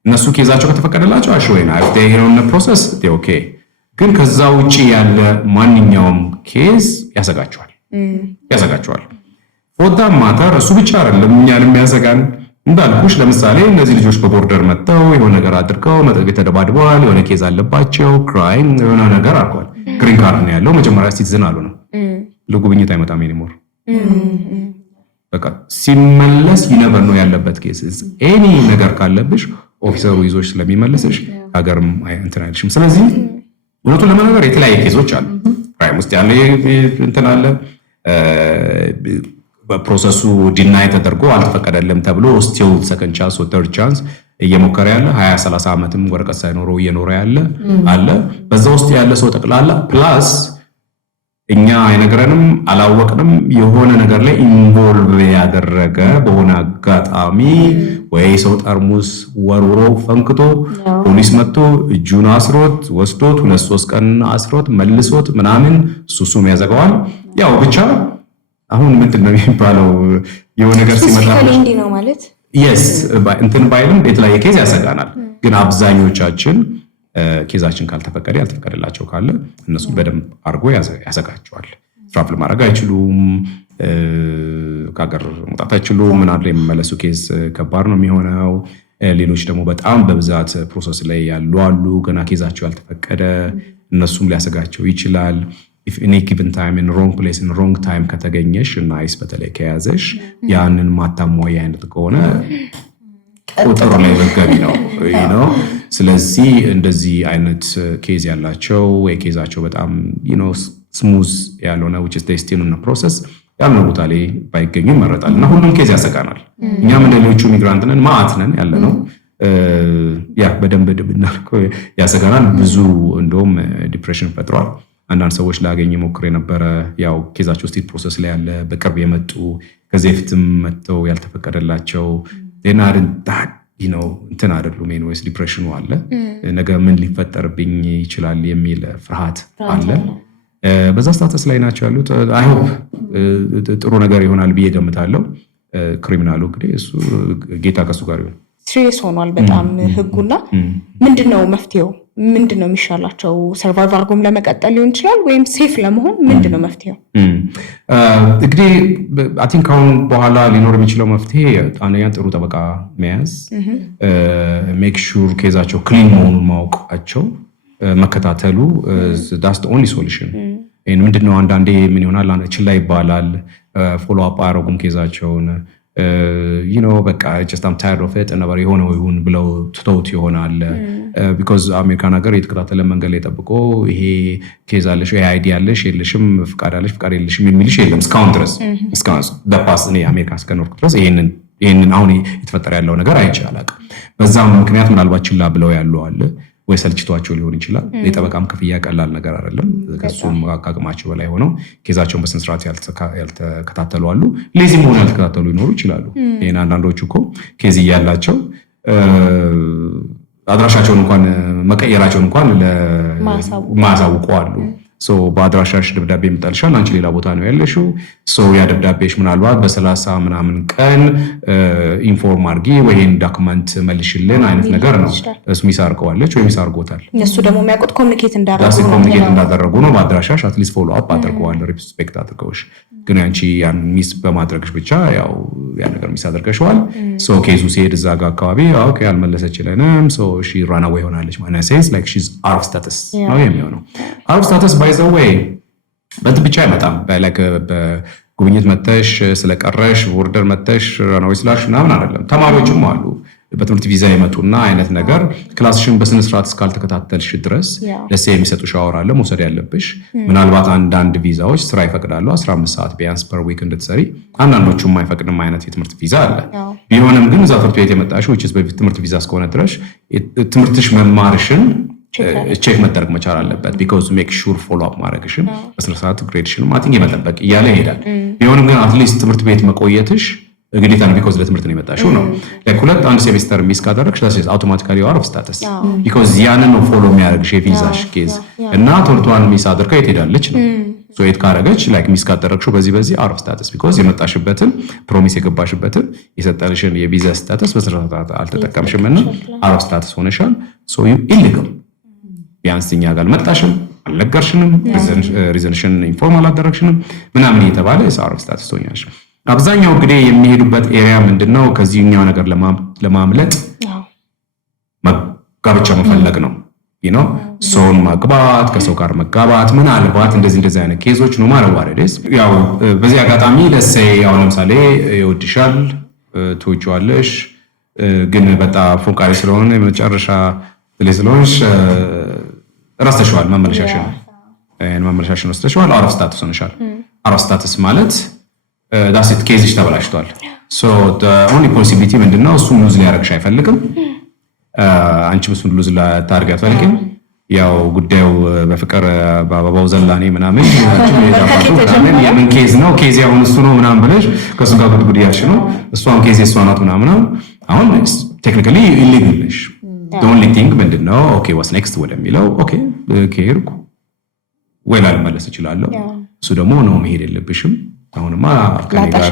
እነሱ ኬዛቸው ከተፈቀደላቸው አሽወይና if they are in the process they okay። ግን ከዛ ውጪ ያለ ማንኛውም ኬዝ ያሰጋቸዋል። ፎታ ማተር እሱ ብቻ አይደለም እኛን የሚያሰጋን እንዳልኩሽ ለምሳሌ እነዚህ ልጆች በቦርደር መጥተው የሆነ ነገር አድርገው መጠጥ ተደባድበዋል፣ የሆነ ኬዝ አለባቸው፣ ክራይም የሆነ ነገር አድርገዋል። ግሪን ካርድ ነው ያለው፣ መጀመሪያ ሲቲዝን አሉ ነው ለጉብኝት አይመጣም ኤኒሞር። በቃ ሲመለስ ይነበር ነው ያለበት ኬዝ ኤኒ ነገር ካለብሽ ኦፊሰሩ ይዞሽ ስለሚመለስሽ ሀገርም እንትን አይልሽም። ስለዚህ እውነቱን ለመናገር የተለያየ ኬዞች አሉ። ክራይም ውስጥ ያለ እንትን አለ በፕሮሰሱ ዲናይ ተደርጎ አልተፈቀደለም ተብሎ ስቲል ሰከንድ ቻንስ ወይ ተርድ ቻንስ እየሞከረ ያለ 20-30 ዓመትም ወረቀት ሳይኖረው እየኖረ ያለ አለ። በዛ ውስጥ ያለ ሰው ጠቅላላ ፕላስ እኛ አይነገረንም አላወቅንም የሆነ ነገር ላይ ኢንቮልቭ ያደረገ በሆነ አጋጣሚ ወይ ሰው ጠርሙስ ወርውሮ ፈንክቶ ፖሊስ መጥቶ እጁን አስሮት ወስዶት 2-3 ቀን አስሮት መልሶት ምናምን እሱም ያዘጋዋል። ያው ብቻ አሁን ምንድነው የሚባለው የሆነ ነገር ሲመጣ እንዴ ነው ማለት yes እንትን ባይልም የተለያየ ኬዝ ያሰጋናል። ግን አብዛኞቻችን ኬዛችን ካልተፈቀደ ያልተፈቀደላቸው ካለ እነሱን በደንብ አድርጎ ያሰጋቸዋል። ትራቭል ማድረግ አይችሉም፣ ከሀገር መውጣት አይችሉም። ምን አለ የሚመለሱ ኬዝ ከባድ ነው የሚሆነው። ሌሎች ደግሞ በጣም በብዛት ፕሮሰስ ላይ ያሉ አሉ ገና ኬዛቸው ያልተፈቀደ፣ እነሱም ሊያሰጋቸው ይችላል። if in a given time in wrong place in wrong time ከተገኘሽ እና አይስ በተለይ ከያዘሽ ያንን ማታሟያ አይነት ከሆነ ቁጥሩ ላይ ዘጋቢ ነው ስለዚህ እንደዚህ አይነት ኬዝ ያላቸው ወይ ኬዛቸው በጣም ስሙዝ ያልሆነ which is destined in the process ያልነው ቦታ ላይ ባይገኙ ይመረጣል። እና ሁሉም ኬዝ ያሰጋናል። እኛም እንደሌሎቹ ሚግራንት ነን ማአት ነን ያለነው በደንብ ብናልከው ያሰጋናል። ብዙ እንደውም ዲፕሬሽን ፈጥሯል። አንዳንድ ሰዎች ላገኝ ሞክሬ የነበረ ያው ኬዛቸው ስቲል ፕሮሰስ ላይ ያለ በቅርብ የመጡ ከዚህ በፊትም መጥተው ያልተፈቀደላቸው እንትን አይደሉም ወይስ ዲፕሬሽኑ አለ ነገ ምን ሊፈጠርብኝ ይችላል የሚል ፍርሃት አለ። በዛ ስታተስ ላይ ናቸው ያሉት። አይ ሆፕ ጥሩ ነገር ይሆናል ብዬ ገምታለሁ። ክሪሚናሉ እንግዲህ እሱ ጌታ ከሱ ጋር ይሁን። ሲሪየስ ሆኗል በጣም ህጉና ምንድነው መፍትሄው? ምንድነው የሚሻላቸው? ሰርቫይቭ አድርጎም ለመቀጠል ሊሆን ይችላል ወይም ሴፍ ለመሆን ምንድነው መፍትሄው? እንግዲህ አይ ቲንክ አሁን በኋላ ሊኖር የሚችለው መፍትሄ አንደኛ ጥሩ ጠበቃ መያዝ፣ ሜክ ሹር ኬዛቸው ክሊን መሆኑን ማወቃቸው፣ መከታተሉ ዳስ ኦንሊ ሶሉሽን። ምንድነው አንዳንዴ ምን ይሆናል ችላ ይባላል፣ ፎሎ አፕ አያደርጉም ኬዛቸውን በቃ just I'm tired of it ነበር የሆነው ይሁን ብለው ትተውት ይሆናል። because አሜሪካን ሀገር የተከታተለ መንገድ ላይ ጠብቆ ይሄ ኬዝ አለሽ ወይ አይዲ አለሽ የለሽም ፍቃድ አለሽ ፍቃድ የለሽም የሚልሽ የለም እስካሁን ድረስ በፓስ እኔ አሜሪካ እስከኖርኩ ድረስ ይሄንን አሁን የተፈጠረ ያለው ነገር አይቼ አላውቅም። በዛም ምክንያት ምናልባት ችላ ብለው ያለው አለ ወይ ሰልችቷቸው ሊሆን ይችላል። የጠበቃም ክፍያ ቀላል ነገር አይደለም። ከሱም አቃቅማቸው በላይ ሆነው ኬዛቸውን በስነ ስርዓት ያልተከታተሉ አሉ። ሌዚም ሆነ ያልተከታተሉ ይኖሩ ይችላሉ። ይሄን አንዳንዶቹ እኮ ኬዝ እያላቸው አድራሻቸውን እንኳን መቀየራቸውን እንኳን ማሳውቁ አሉ። በአድራሻሽ ደብዳቤ ይመጣልሻል፣ አንቺ ሌላ ቦታ ነው ያለሽው። ያ ደብዳቤሽ ምናልባት በ30 ምናምን ቀን ኢንፎርም አድርጊ ወይም ዶክመንት መልሽልን አይነት ነገር ነው። እሱ ሚስ አድርገዋለች ወይ ሚስ አድርጎታል። እነሱ ደግሞ የሚያውቁት ኮሚኒኬት እንዳደረጉ ነው። በአድራሻሽ አትሊስት ፎሎ አፕ አድርገዋል፣ ሪስፔክት አድርገውሽ። ግን አንቺ ያን ሚስ በማድረግሽ ብቻ ያው ያ ነገር ሚስ አድርገሽዋል። ኬዙ ሲሄድ እዛ ጋር አካባቢ ኦኬ አልመለሰችልንም፣ ሺ ራን አዌይ ሆናለች ማለት ሴንስ ላይክ ሺዝ አውት ኦፍ ስታተስ ነው የሚሆነው። አውት ኦፍ ስታተስ ባይ ዘ ዌይ በዚህ ብቻ አይመጣም። በጉብኝት መተሽ ስለቀረሽ ቦርደር መተሽ ራን አዌይ ስላሽ ምናምን አይደለም። ተማሪዎችም አሉ በትምህርት ቪዛ የመጡና አይነት ነገር ክላስሽን በስነ ስርዓት እስካልተከታተልሽ ድረስ ለሴ የሚሰጡ ሻወር አለ መውሰድ ያለብሽ። ምናልባት አንዳንድ ቪዛዎች ስራ ይፈቅዳሉ 15 ሰዓት ቢያንስ ፐር ዊክ እንድትሰሪ፣ አንዳንዶቹ የማይፈቅድም አይነት የትምህርት ቪዛ አለ። ቢሆንም ግን እዛ ትምህርት ቤት የመጣሽው ትምህርት ቪዛ እስከሆነ ድረስ ትምህርትሽ መማርሽን ቼክ መደረግ መቻል አለበት። ቢኮዝ ሜክ ሹር ፎሎ አፕ ማድረግሽን በስነ ስርዓት ግሬድሽን ማቲንግ የመጠበቅ እያለ ይሄዳል። ቢሆንም ግን አትሊስት ትምህርት ቤት መቆየትሽ ግዴታ ነው። ቢኮዝ ለትምህርት ነው የመጣሽው ነው። ለሁለት አንድ ሴሚስተር ሚስ ካደረግሽ that's automatically you are out of status because ያንን ነው ፎሎ የሚያደርግሽ የቪዛሽ ኬዝ እና ትምህርቷን ሚስ አድርጋ የት ሄዳለች ነው። ሶ የት ካደረገች ላይክ ሚስ ካደረግሽው በዚህ out of status because የመጣሽበትን ፕሮሚስ የገባሽበትን የሰጠንሽን የቪዛ ስታተስ በስርዓት አልተጠቀምሽም እና out of status ሆነሻል። so you illegal ቢያንስ እኛ ጋር አልመጣሽም፣ አልነገርሽንም፣ ሪዝንሽን ኢንፎርም አላደረግሽንም ምናምን እየተባለ out of status ሆኛለሽ። አብዛኛው እንግዲህ የሚሄዱበት ኤሪያ ምንድነው? ከዚህኛው ነገር ለማምለጥ ጋብቻ መፈለግ ነው። ሰውን ማግባት፣ ከሰው ጋር መጋባት፣ ምናልባት እንደዚህ አይነት ኬዞች ነው ማረዋረደስ። ያው በዚህ አጋጣሚ ለሰይ ያው ለምሳሌ ይወድሻል፣ ትወጂዋለሽ፣ ግን በጣም ፎንቃሪ ስለሆነ የመጨረሻ ስለሆነሽ ረስተሽዋል። መመለሻሽን ወስደሽዋል። አውት ኦፍ ስታተስ ሆነሻል። አውት ኦፍ ስታተስ ማለት ዳሴት ኬዝሽ ተበላሽቷል። ኦንሊ ፖሲቢሊቲ ምንድነው? እሱን ሉዝ ሊያደርግሽ አይፈልግም፣ አንቺም እሱን ሉዝ ላታደርጊ አትፈልጊም። ያው ጉዳዩ በፍቅር በአበባው ዘላኔ ምናምን የምን ኬዝ ነው ኬዝ አሁን እሱ ነው ምናምን ብለሽ ከእሱ ጋር ጉድ ያልሽ ነው። እሷም ኬዝ እሷ ናት ምናምን። አሁን ቴክኒካሊ ኢሊጋል ነሽ። ኦንሊ ቲንግ ምንድነው ኦኬ ዋትስ ኔክስት ወደሚለው ኦኬ ከሄድኩ ወይ ላልመለስ እችላለሁ። እሱ ደግሞ ነው መሄድ የለብሽም አሁንማ ከኔ ጋር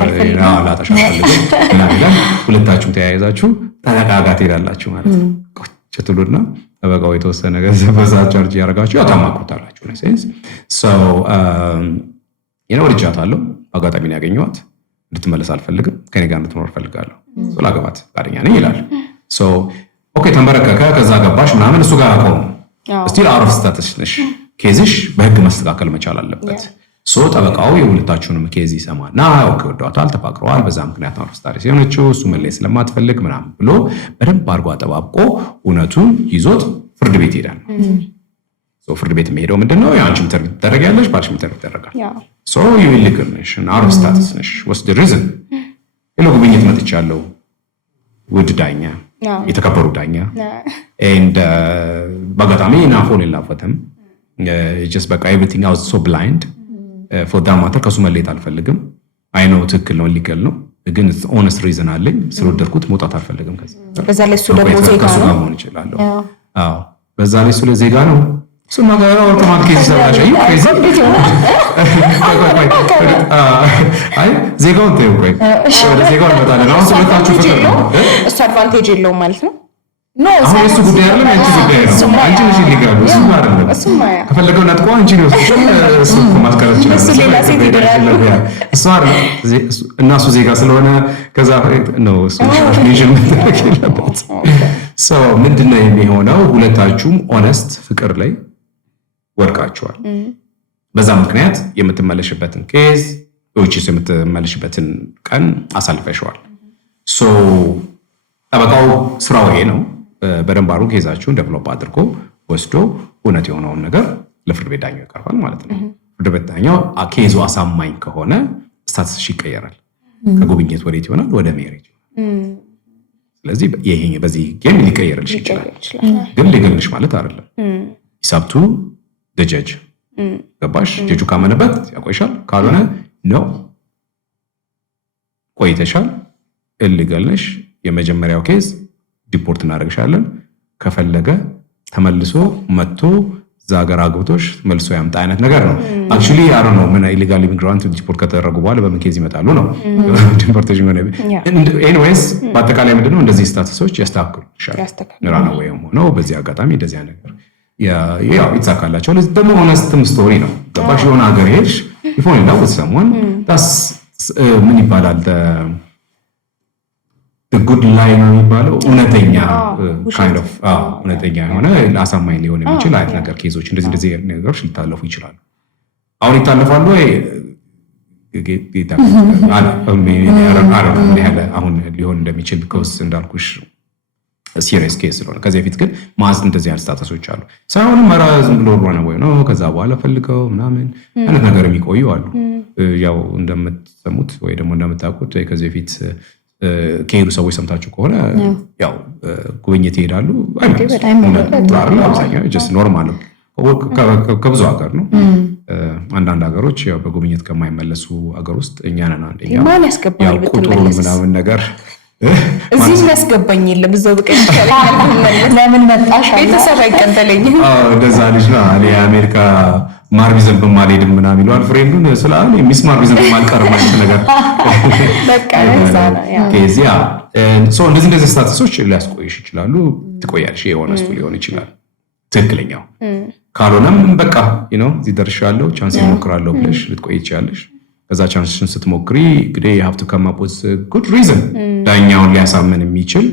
ላጣሽ አልፈልግም ምናምን ሁለታችሁም ተያይዛችሁ ተነቃቃ ትሄዳላችሁ ማለት ነው። ቁጭ ትሉና ተበቃው የተወሰነ ገንዘብ በዛ ቻርጅ ያደርጋችሁ ያታማቁታላችሁ ነው ሴንስ ወድጃታለሁ። አጋጣሚ ነው ያገኘኋት። እንድትመለስ አልፈልግም፣ ከኔ ጋር እንድትኖር እፈልጋለሁ። ላገባት ፈቃደኛ ነኝ ይላል። ኦኬ ተንበረከከ፣ ከዛ ገባሽ ምናምን እሱ ጋር አቆሙ። ስቲል አውት ኦፍ ስታተስ ነሽ። ኬዝሽ በህግ መስተካከል መቻል አለበት። ጠበቃው የሁለታችሁንም ኬዝ ይሰማና ኦኬ ወዷታል፣ ተፋቅረዋል፣ በዛ ምክንያት ነው ስታሪ ሲሆነችው እሱ መለየት ስለማትፈልግ ምናምን ብሎ በደንብ አድርጎ አጠባብቆ እውነቱን ይዞት ፍርድ ቤት ይሄዳል። ፍርድ ቤት የሚሄደው ምንድነው? የአንቺ ኢንተርቪው ትደረጊያለሽ፣ ባልሽ ኢንተርቪው ይደረጋል። ዩ ኢሊጋል ነሽ፣ አውት ኦፍ ስታተስ ነሽ። ወስ ዘ ሪዝን ሄሎ ጉብኝት መጥቻለሁ፣ ውድ ዳኛ፣ የተከበሩ ዳኛ ኤንድ በአጋጣሚ ናፎን የላፈተም ጀስት በቃ ኤቭሪቲንግ አይ ዋዝ ሶ ብላይንድ ፎር ዳት ማተር ከሱ መለየት አልፈልግም። አይ ነው ትክክል ነው ሊገል ነው፣ ግን ኦነስት ሪዝን አለኝ። ስለወደድኩት መውጣት አልፈልግም። በዛ ላይ እሱ ደግሞ ዜጋ ነው መሆን ይችላል። አዎ በዛ ላይ እሱ ዜጋ ነው። እሱ ነገር አውቶማቲክ ይሰራሽ አይ አይ ዜጋውን ተይው ቆይ ዜጋውን መጣለን። አሁን ስለታችሁ ፍቅር ነው እሱ አድቫንቴጅ የለውም ማለት ነው። አሁን እሱ ጉዳይ አይደለም፣ አንቺ ጉዳይ ነው። አንቺ ነሽ ሊጋሉ እሱ አይደለም። ከፈለገው ነጥቆ አንቺ ነው እሱ ማስቀረት ይችላል። እሱ ሌላ ሴት ይደራል። እሱ አይደለም እና እሱ ዜጋ ስለሆነ ከዛ ነው እሱ ሪሌሽን መደረግ የለበት። ምንድነው የሚሆነው? ሁለታችሁም ኦነስት ፍቅር ላይ ወድቃችኋል። በዛ ምክንያት የምትመለሽበትን ኬዝ የምትመለሽበትን ቀን አሳልፈሽዋል። ሶ ጠበቃው ስራው ይሄ ነው። በደንብ አድርጎ ኬዛችሁን ዴቨሎፕ አድርጎ ወስዶ እውነት የሆነውን ነገር ለፍርድ ቤት ዳኛው ያቀርባል ማለት ነው። ፍርድ ቤት ዳኛው ኬዙ አሳማኝ ከሆነ ስታተስሽ ይቀየራል። ከጉብኝት ወዴት ይሆናል? ወደ ሜሬጅ። ስለዚህ ይሄ በዚህ ጌም ሊቀየርልሽ ይችላል፣ ግን ሊገልሽ ማለት አይደለም። ሂሳብቱ ደጀጅ ገባሽ? ጀጁ ካመነበት ያቆይሻል፣ ካልሆነ ነው ቆይተሻል፣ እልገልሽ የመጀመሪያው ኬዝ ዲፖርት እናደርግሻለን። ከፈለገ ተመልሶ መጥቶ እዛ ሀገር አግብቶሽ መልሶ ያምጣ አይነት ነገር ነው። አክቹሊ አሮ ነው ምን ኢሊጋል ኢሚግራንት ዲፖርት ከተደረጉ በኋላ በምን ኬዝ ይመጣሉ ነው ዲፖርቴሽን ሆነ። ኤኒዌይስ በአጠቃላይ ምንድነው እንደዚህ ስታተሶች ያስተካክሉሻል። ራና ወይም ሆነው በዚህ አጋጣሚ እንደዚህ ነገር ያው ይተካላቸው። ለዚህ ደግሞ ሆነስትም ስቶሪ ነው ገባሽ? የሆነ ሀገር ሄድሽ ይፎን ነው ሰሞን ታስ ምን ይባላል ጉድ ላይ ነው የሚባለው እውነተኛ kind of እውነተኛ የሆነ አሳማኝ ሊሆን የሚችል አይነት ነገር ኬዞች እንደዚህ ነገሮች ሊታለፉ ይችላሉ። አሁን ይታለፋሉ ወይ አሁን ሊሆን እንደሚችል because እንዳልኩሽ ሲሪየስ ኬስ ስለሆነ ከዚህ በፊት ግን ማዝ እንደዚህ አይነት ስታተሶች አሉ። ሳይሆን መራዝም ብሎ ሆነ ወይ ነው ከዛ በኋላ ፈልገው ምናምን አይነት ነገር የሚቆዩ አሉ። ያው እንደምትሰሙት ወይ ደግሞ እንደምታውቁት ከዚህ በፊት ከሄዱ ሰዎች ሰምታችሁ ከሆነ ያው ጉብኝት ይሄዳሉ። አብዛኛው ጀስት ኖርማል ከብዙ ሀገር ነው። አንዳንድ ሀገሮች ያው በጉብኝት ከማይመለሱ ሀገር ውስጥ እኛ ነን አንደኛ። ማን ያስገባል ብትመለስ ምናምን ነገር እዚህ ያስገባኝ የለም እዛው በቀኝ ለምን መጣሽ ቤተሰብ አይቀንተለኝም። እንደዛ ልጅ ነው እኔ አሜሪካ ማርቢዝም በማልሄድም ምናምን ይሏል ፍሬንዱን ስላለ ሚስ ማርቢዝም ማልቀርም አይነት ነገር በቃ ከዚያ እንደዚህ ስታተሶች ሊያስቆይሽ ይችላሉ። ትቆያለሽ። የሆነስቱ ሊሆን ይችላል ትክክለኛው። ካልሆነም በቃ እዚህ ደርሻለሁ ቻንስ እሞክራለሁ ብለሽ ልትቆይ ትችያለሽ። ከዛ ቻንስሽን ስትሞክሪ እንግዲህ you have to come up with good reason ዳኛውን ሊያሳምን የሚችል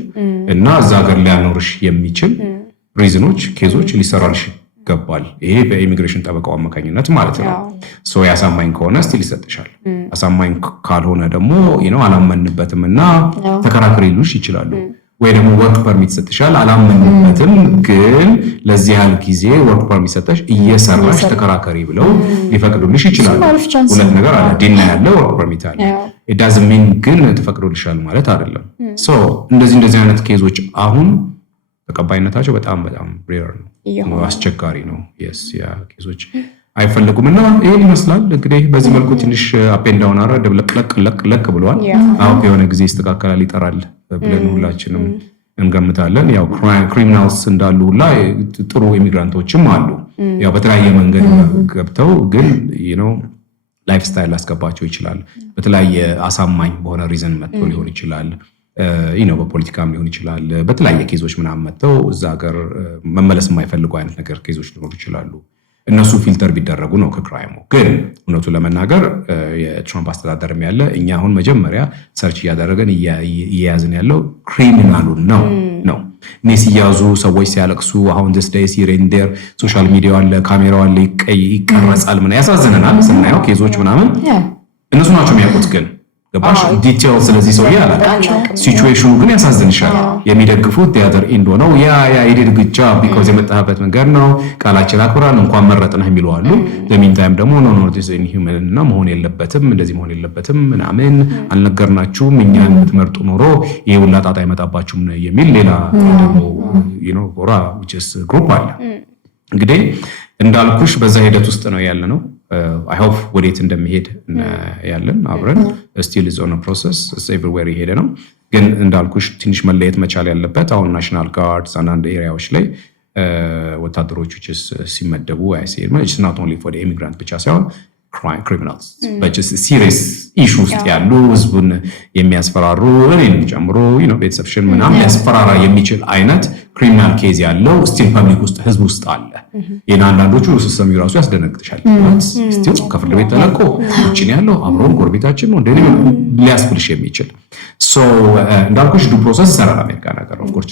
እና እዛ ሀገር ሊያኖርሽ የሚችል ሪዝኖች ኬዞች ሊሰራልሽ ይገባል። ይሄ በኢሚግሬሽን ጠበቃው አማካኝነት ማለት ነው። ያሳማኝ ከሆነ ስቲል ይሰጥሻል። አሳማኝ ካልሆነ ደግሞ አላመንበትም እና ተከራክሪ ሊሉሽ ይችላሉ። ወይ ደግሞ ወርክ ፐርሚት ሰጥሻል አላመንበትም፣ ግን ለዚህ ያህል ጊዜ ወርክ ፐርሚት ሰጥሽ እየሰራሽ ተከራከሪ ብለው ሊፈቅዱልሽ ይችላሉ። ሁለት ነገር አለ። ዲና ያለ ወርክ ፐርሚት አለ። it doesn't mean ግን ተፈቅዶልሻል ማለት አይደለም። እንደዚህ አይነት ኬዞች አሁን ተቀባይነታቸው በጣም ሬር ነው፣ አስቸጋሪ ነው። ያ ኬዞች አይፈልጉም እና ይሄን ይመስላል እንግዲህ በዚህ መልኩ ትንሽ አፕ ኤንድ ዳውን አረ ደብለቅ ብለዋል። አሁን የሆነ ጊዜ ይስተካከላል ይጠራል ብለን ሁላችንም እንገምታለን። ያው ክሪሚናልስ እንዳሉ ሁላ ጥሩ ኢሚግራንቶችም አሉ። ያው በተለያየ መንገድ ገብተው ግን ላይፍ ስታይል ላስገባቸው ይችላል። በተለያየ አሳማኝ በሆነ ሪዝን መጥቶ ሊሆን ይችላል። በፖለቲካም ሊሆን ይችላል። በተለያየ ኬዞች ምናምን መጥተው እዛ ሀገር መመለስ የማይፈልጉ አይነት ነገር ኬዞች ሊኖሩ ይችላሉ። እነሱ ፊልተር ቢደረጉ ነው ከክራይሙ። ግን እውነቱ ለመናገር የትራምፕ አስተዳደርም ያለ እኛ አሁን መጀመሪያ ሰርች እያደረገን እየያዝን ያለው ክሪሚናሉን ነው። እኔ ሲያዙ ሰዎች ሲያለቅሱ አሁን ደስ ዳይ ሲሬንደር ሶሻል ሚዲያው አለ፣ ካሜራው አለ፣ ይቀረጻል። ምን ያሳዝነናል ስናየው ኬዞች ምናምን እነሱ ናቸው የሚያውቁት። ግን ገባሽ ዲቴል ስለዚህ ሰው ሲቹዌሽኑ ግን ያሳዝንሻል። የሚደግፉት ቲያትር ኢንዶ ነው ያ ኢዲድ ግጃ ቢኮዝ የመጣበት መንገድ ነው ቃላችን አክብራን እንኳን መረጥነህ የሚሉ አሉ። በሚንታይም ደግሞ ኖ ዲስ ኢንሂውመን እና መሆን የለበትም እንደዚህ መሆን የለበትም ምናምን አልነገርናችሁም እኛን ብትመርጡ ኖሮ ይሄ ሁላ ጣጣ አይመጣባችሁም የሚል ሌላ ደግሞ ጎራ which ግሩፕ አለ። እንግዲህ እንዳልኩሽ በዛ ሂደት ውስጥ ነው ያለ ነው። I hope ወዴት እንደሚሄድ ያለን አብረን still is on a process everywhere ይሄደ ነው። ግን እንዳልኩሽ ትንሽ መለየት መቻል ያለበት አሁን ናሽናል ጋርድስ አንዳንድ ኤሪያዎች ላይ ወታደሮች ሲመደቡ አይሲል it's not only for the immigrant ብቻ ሳይሆን criminals but serious issue ውስጥ ያሉ ህዝቡን የሚያስፈራሩ እኔን ጨምሮ ቤተሰብሽን ምናምን ያስፈራራ የሚችል አይነት ክሪሚናል ኬዝ ያለው ስቲል ፐብሊክ ውስጥ ህዝብ ውስጥ አለ። ይሄን አንዳንዶቹ ሲስተም ራሱ ያስደነግጥሻል። ስቲል ከፍርድ ቤት ተለቆ ውጪ ነው ያለው አብሮን ጎረቤታችን ነው እንደኔ ሊያስብልሽ የሚችል እንዳልኩሽ ዱ ፕሮሰስ ሰራራ አሜሪካ ነገር ኦፍ ኮርስ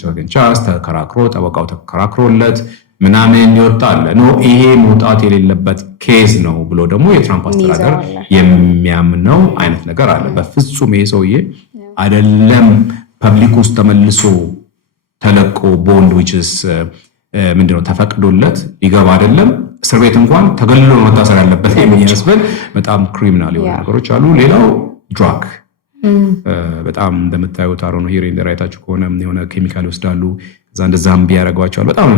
ተከራክሮ ጠበቃው ተከራክሮለት ምናምን ይወጣል ነው ይሄ መውጣት የሌለበት ኬዝ ነው ብሎ ደግሞ የትራምፕ አስተዳደር የሚያምነው አይነት ነገር አለ። በፍጹም ይሄ ሰውዬ አይደለም ፐብሊክ ውስጥ ተመልሶ ተለቆ ቦንድ which is ምንድነው ተፈቅዶለት ሊገባ አይደለም እስር ቤት እንኳን ተገልሎ መታሰር ያለበት የሚያስብል በጣም ክሪሚናል የሆኑ ነገሮች አሉ። ሌላው ድራግ በጣም እንደምታዩት አሮ ነው ሂር እንደራይታችሁ ከሆነ የሆነ ኬሚካል ይወስዳሉ እዛ እንደዛም ቢያረጋቸዋል። በጣም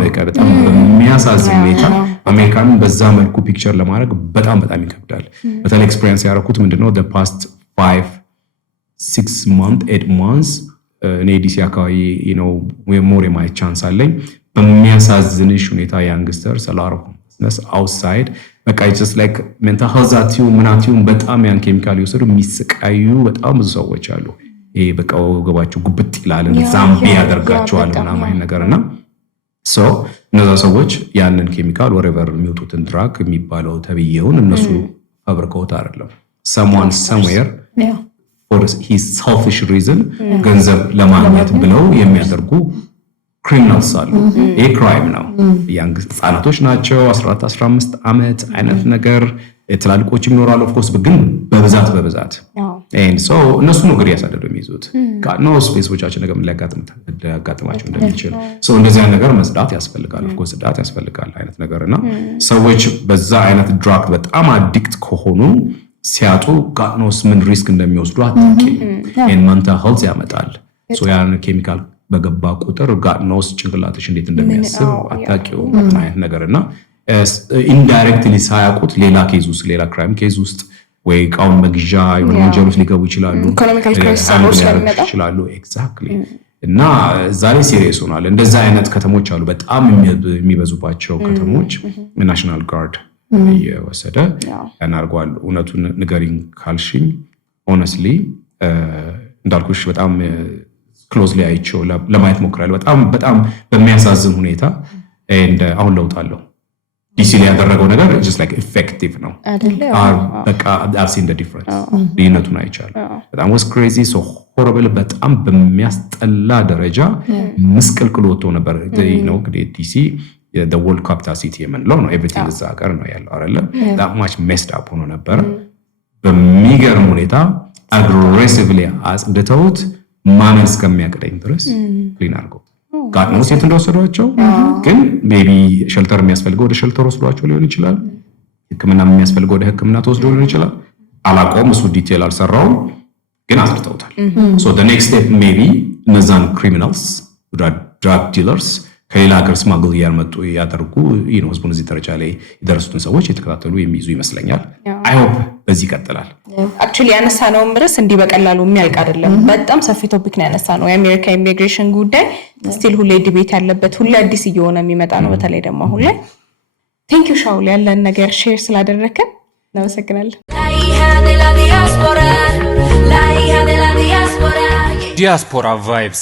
በሚያሳዝን ሁኔታ አሜሪካን በዛ መልኩ ፒክቸር ለማድረግ በጣም ይከብዳል። በተለይ ኤክስፒሪየንስ ያደረኩት ምንድነው the past 5-6 months 8 months እኔ ዲሲ አካባቢ ሞር የማየት ቻንስ አለኝ። በሚያሳዝንሽ ሁኔታ ያንግስተር ሰላር ሆምለስነስ አውትሳይድ በቃ just like mental health ምናቲው በጣም ያን ኬሚካል ይወስዱ የሚስቃዩ በጣም ብዙ ሰዎች አሉ። ይሄ በቃ ወገባቸው ጉብጥ ይላል ዛምቢ ያደርጋቸዋል ምናምን ነገርና ሶ እነዛ ሰዎች ያንን ኬሚካል whatever የሚወጡትን ድራግ የሚባለው ተብየውን እነሱ ፋብሪካውት አይደለም someone somewhere for his selfish reason ገንዘብ ለማግኘት ብለው የሚያደርጉ ክሪሚናልስ አሉ። ይሄ ክራይም ነው። ያንግ ህጻናቶች ናቸው 14-15 ዓመት አይነት ነገር ትላልቆችም ይኖራሉ ኦፍ ኮርስ ግን በብዛት and so እነሱ ነው ግድ ያሳደዱ የሚይዙት God knows ቤተሰቦቻችን ነገር ምን ሊያጋጥማቸው እንደሚችል so እንደዚህ አይነት ነገር መስዳት ያስፈልጋል ኦፍ ኮርስ ዳት ያስፈልጋል አይነት ነገርና ሰዎች በዛ አይነት ድራግ በጣም አዲክት ከሆኑ ሲያጡ God knows ምን ሪስክ እንደሚወስዱ አጥቂ and mental health ያመጣል so ያን ኬሚካል በገባ ቁጥር God knows ጭንቅላትሽ እንዴት እንደሚያስብ አታውቂው አይነት ነገርና ኢንዳይሬክትሊ ሳያውቁት ሌላ ኬዝ ውስጥ ሌላ ክራይም ኬዝ ውስጥ ወይ ቃውን መግዣ የሆነ ወንጀል ውስጥ ሊገቡ ይችላሉ ኢኮኖሚካል ክራይሲስ ይችላሉ ኤግዛክትሊ እና ዛሬ ሲሪየስ ሆኗል። እንደዛ አይነት ከተሞች አሉ በጣም የሚበዙባቸው ከተሞች ናሽናል ጋርድ እየወሰደ ያናርጓል። እውነቱን ንገሪኝ ካልሽኝ ሆነስትሊ እንዳልኩሽ በጣም ክሎዝሊ አይቼው ለማየት ሞክራለሁ። በጣም በሚያሳዝን ሁኔታ አሁን ለውጥ አለው። ዲሲ ላይ ያደረገው ነገር just like effective ነው በቃ I've seen the difference ልዩነቱን አይቻለሁ። በጣም was crazy so horrible በጣም በሚያስጠላ ደረጃ ምስቅልቅል ወጥቶ ነበር ዲሲ the world capital city የምንለው ነው everything እዛ ሀገር ነው ያለው አይደለ that much messed up ሆኖ ነበር። በሚገርም ሁኔታ aggressively አጽድተውት ማመን እስከሚያቅደኝ ድረስ ክሊን አድርገው God knows የት እንደወሰዷቸው ግን ሜቢ ሸልተር የሚያስፈልገው ወደ ሸልተር ወስዷቸው ሊሆን ይችላል። ሕክምና የሚያስፈልገው ወደ ሕክምና ተወስዶ ሊሆን ይችላል። አላውቀውም፣ እሱ ዲቴል አልሰራውም፣ ግን አስርተውታል። so the next step maybe እነዛን criminals drug dealers ከሌላ ሀገር ስማግል ያመጡ ያደርጉ ህዝቡን እዚህ ደረጃ ላይ የደረሱትን ሰዎች የተከታተሉ የሚይዙ ይመስለኛል። I hope በዚህ ይቀጥላል። actually ያነሳነው ምርስ እንዲህ በቀላሉ የሚያልቅ አይደለም። በጣም ሰፊ ቶፒክ ነው ያነሳነው። የአሜሪካ ኢሚግሬሽን ጉዳይ ስቲል ሁሌ ዲቤት ያለበት ሁሌ አዲስ እየሆነ የሚመጣ ነው። በተለይ ደግሞ አሁን ላይ ቴንክ ዩ ሻውል ያለን ነገር ሼር ስላደረከን እናመሰግናለን። Diaspora Vibes